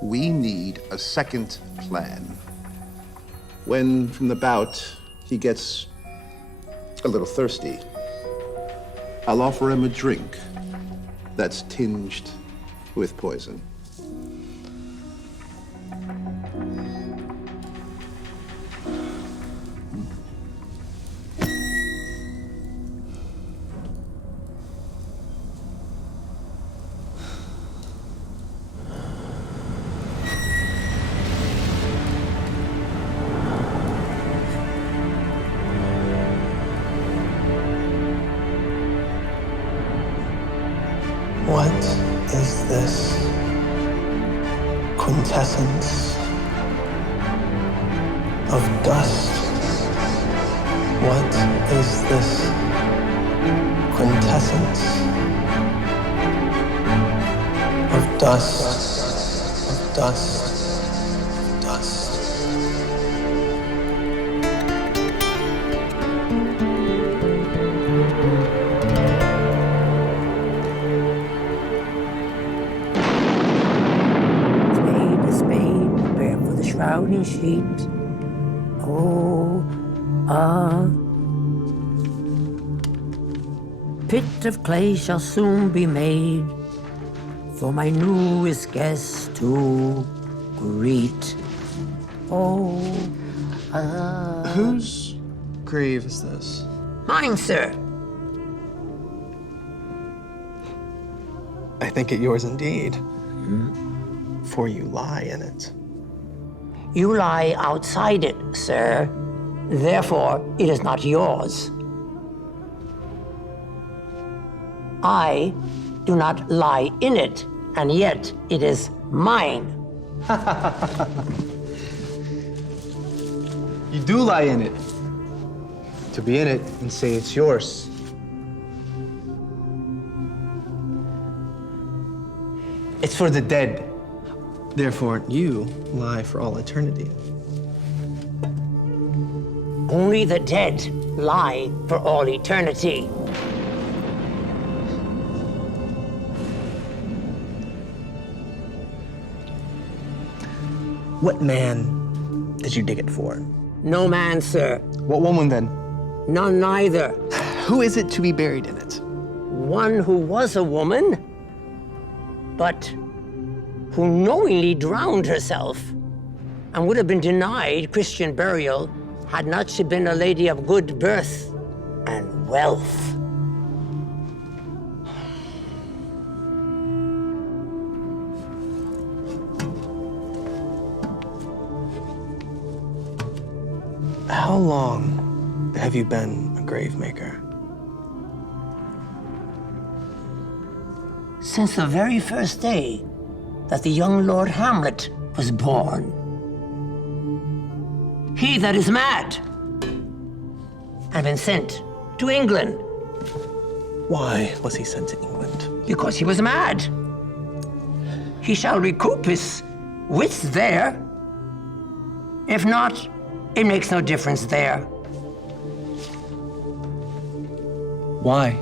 we need a second plan. When, from the bout, he gets a little thirsty, I'll offer him a drink that's tinged with poison. What is this quintessence of dust? What is this quintessence of dust, of dust, of dust? Shrouding sheet. Oh, a pit of clay shall soon be made for my newest guest to greet. Oh, Whose grave is this? Mine, sir. I think it yours indeed. For you lie in it. You lie outside it, sir. Therefore, it is not yours. I do not lie in it, and yet it is mine. You do lie in it. To be in it and say it's yours. It's for the dead. Therefore, you lie for all eternity. Only the dead lie for all eternity. What man did you dig it for? No man, sir. What woman, then? None neither. Who is it to be buried in it? One who was a woman, but who knowingly drowned herself and would have been denied Christian burial had not she been a lady of good birth and wealth. How long Have you been a grave maker? Since the very first day that the young Lord Hamlet was born. He that is mad had been sent to England. Why was he sent to England? Because he was mad. He shall recoup his wits there. If not, it makes no difference there. Why?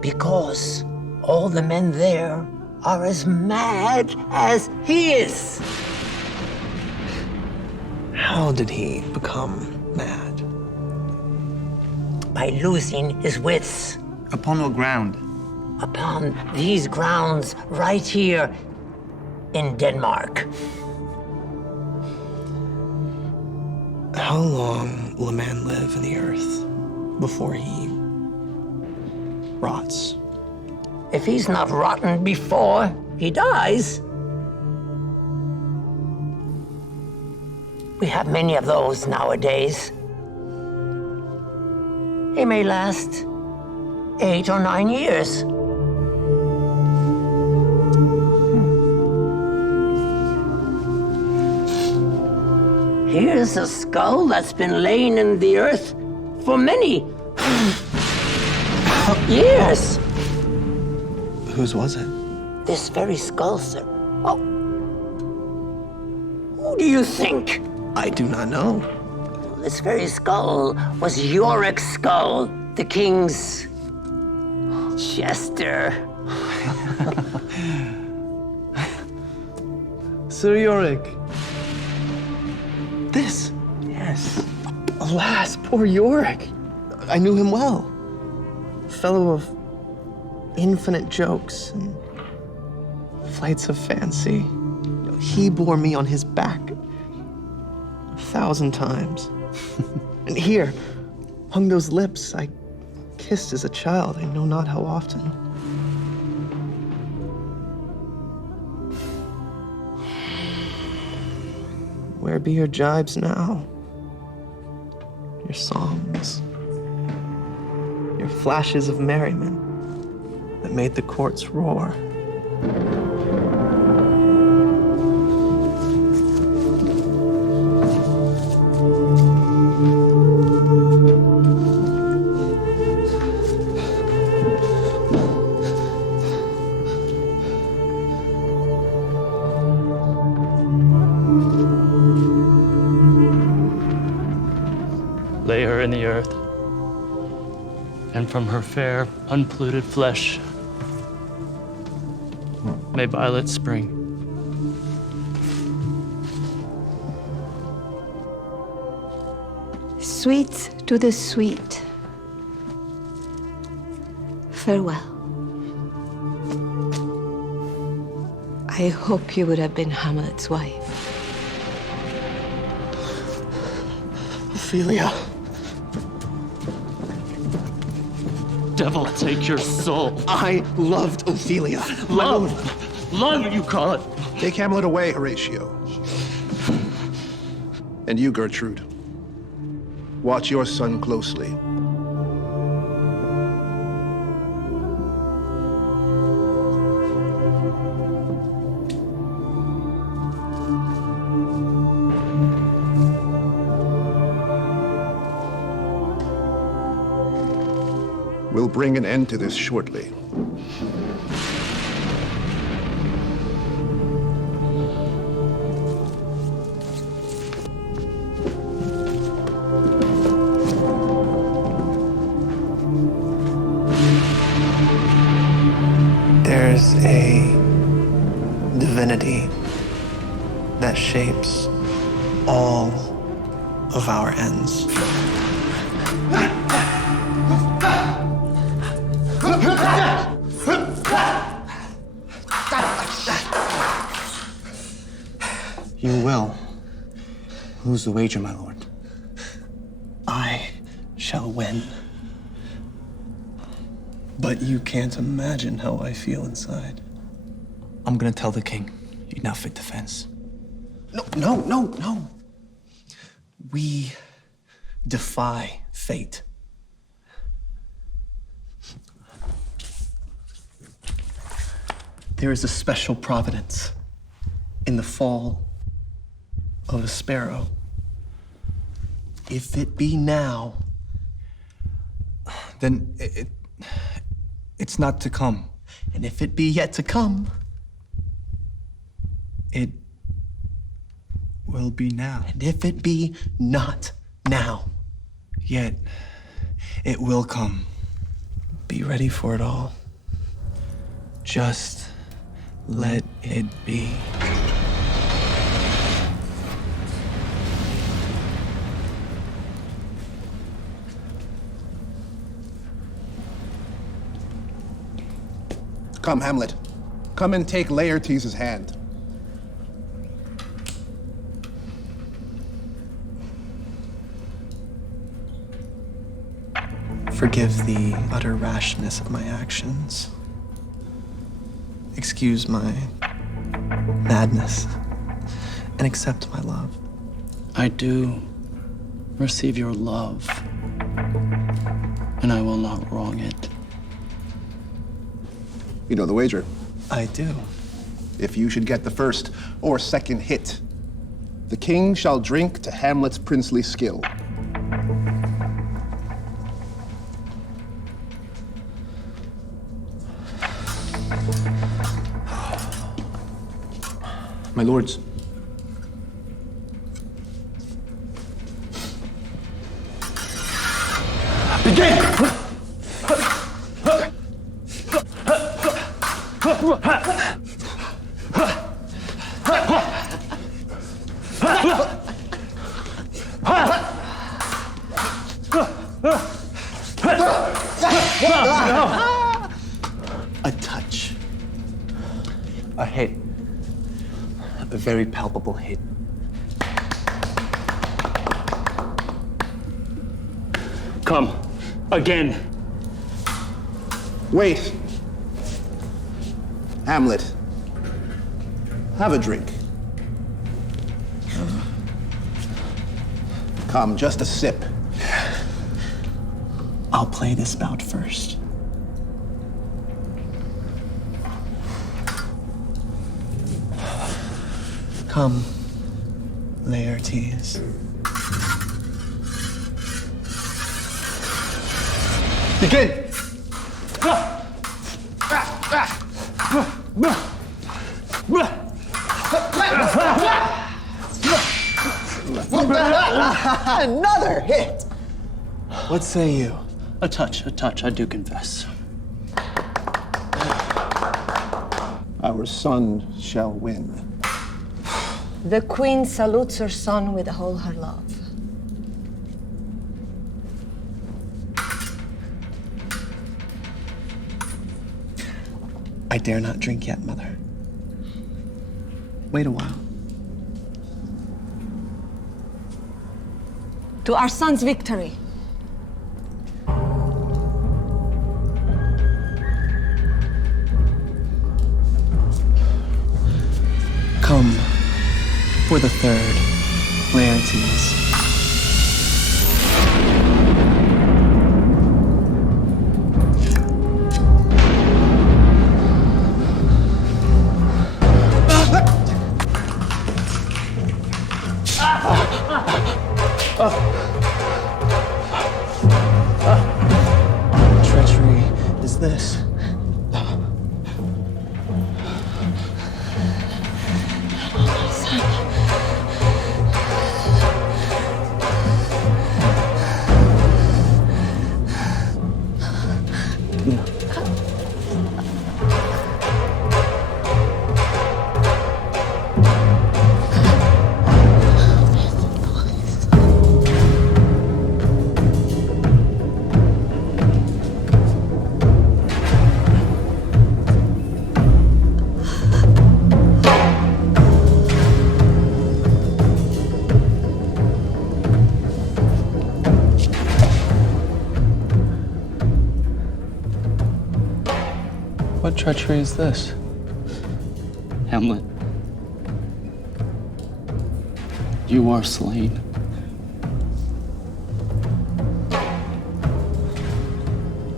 Because all the men there are as mad as he is. How did he become mad? By losing his wits. Upon what ground? Upon these grounds right here in Denmark. How long will a man live in the earth before he rots? If he's not rotten before he dies. We have many of those nowadays. He may last 8 or 9 years. Here's a skull that's been laying in the earth for many years. Whose was it? This very skull, sir. Oh. Who do you think? I do not know. This very skull was Yorick's skull, the king's jester. Sir Yorick. This? Yes. Alas, poor Yorick. I knew him well. A fellow of infinite jokes and flights of fancy. He bore me on his back 1,000 times. And here, hung those lips I kissed as a child, I know not how often. Where be your jibes now? Your songs? Your flashes of merriment that made the courts roar? Lay her in the earth, and from her fair, unpolluted flesh may violets spring. Sweet to the sweet. Farewell. I hope you would have been Hamlet's wife. Ophelia. Devil take your soul. I loved Ophelia. Love! Love, you call it. Take Hamlet away, Horatio. And you, Gertrude. Watch your son closely. We'll bring an end to this shortly. There's a divinity that shapes all of our ends. You will. Who's the wager, my lord? I shall win. But you can't imagine how I feel inside. I'm gonna tell the king you're not fit to fence. No. We defy fate. There is a special providence in the fall of a sparrow. If it be now, then it's not to come. And if it be yet to come, it will be now. And if it be not now, yet it will come. Be ready for it all. Just let it be. Come, Hamlet. Come and take Laertes' hand. Forgive the utter rashness of my actions. Excuse my madness and accept my love. I do receive your love, and I will not wrong it. You know the wager. I do. If you should get the first or second hit, the king shall drink to Hamlet's princely skill. My lords. Begin! A touch. A hit. A very palpable hit. Come. Again. Wait. Hamlet. Have a drink. Come, just a sip. I'll play this bout first. Come, Laertes. Begin! Another hit! What say you? A touch, I do confess. Our son shall win. The queen salutes her son with all her love. I dare not drink yet, mother. Wait a while. To our son's victory. Come for the third, Laertes. Treachery is this? What treachery is this? Hamlet, you are slain.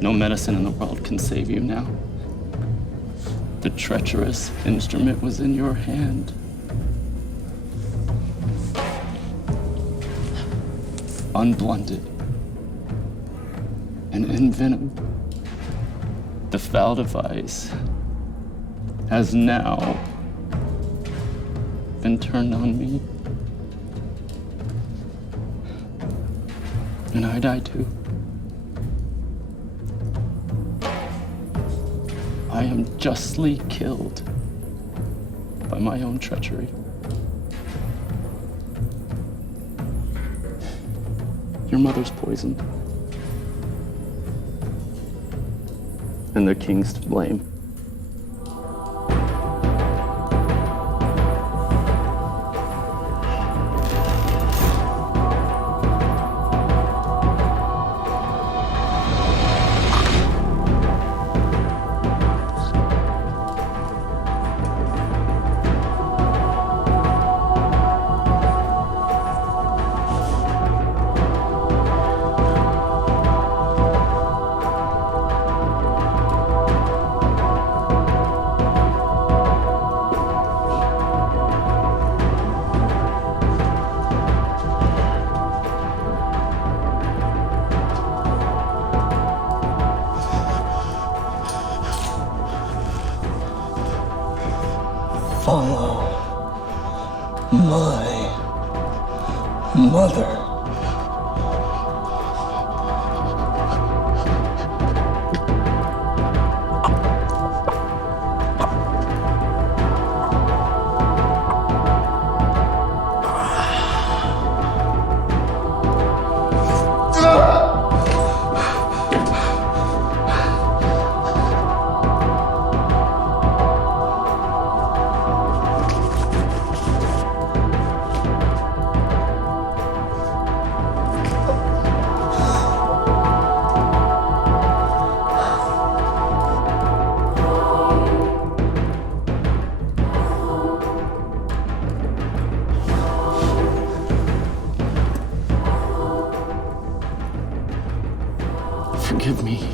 No medicine in the world can save you now. The treacherous instrument was in your hand. Unblunted and envenomed, the foul device has now been turned on me. And I die too. I am justly killed by my own treachery. Your mother's poisoned. And the king's to blame. Follow my mother. Forgive me.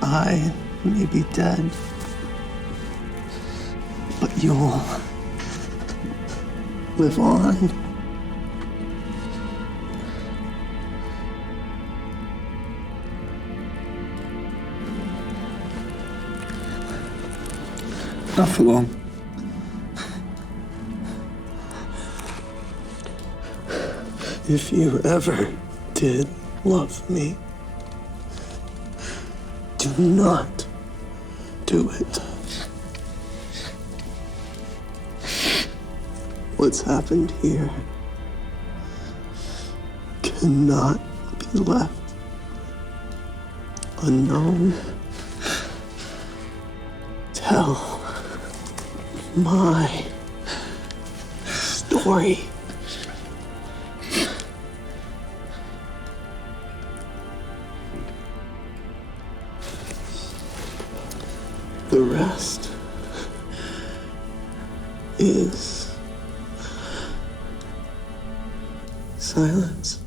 I may be dead, but you'll live on. Not for long. If you ever did love me, do not do it. What's happened here cannot be left unknown. Tell my story. The rest is silence.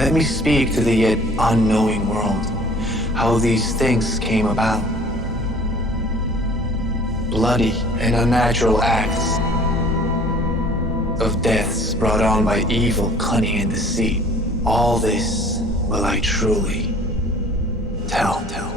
Let me speak to the yet unknowing world how these things came about. Bloody and unnatural acts of deaths brought on by evil, cunning, and deceit. All this will I truly tell.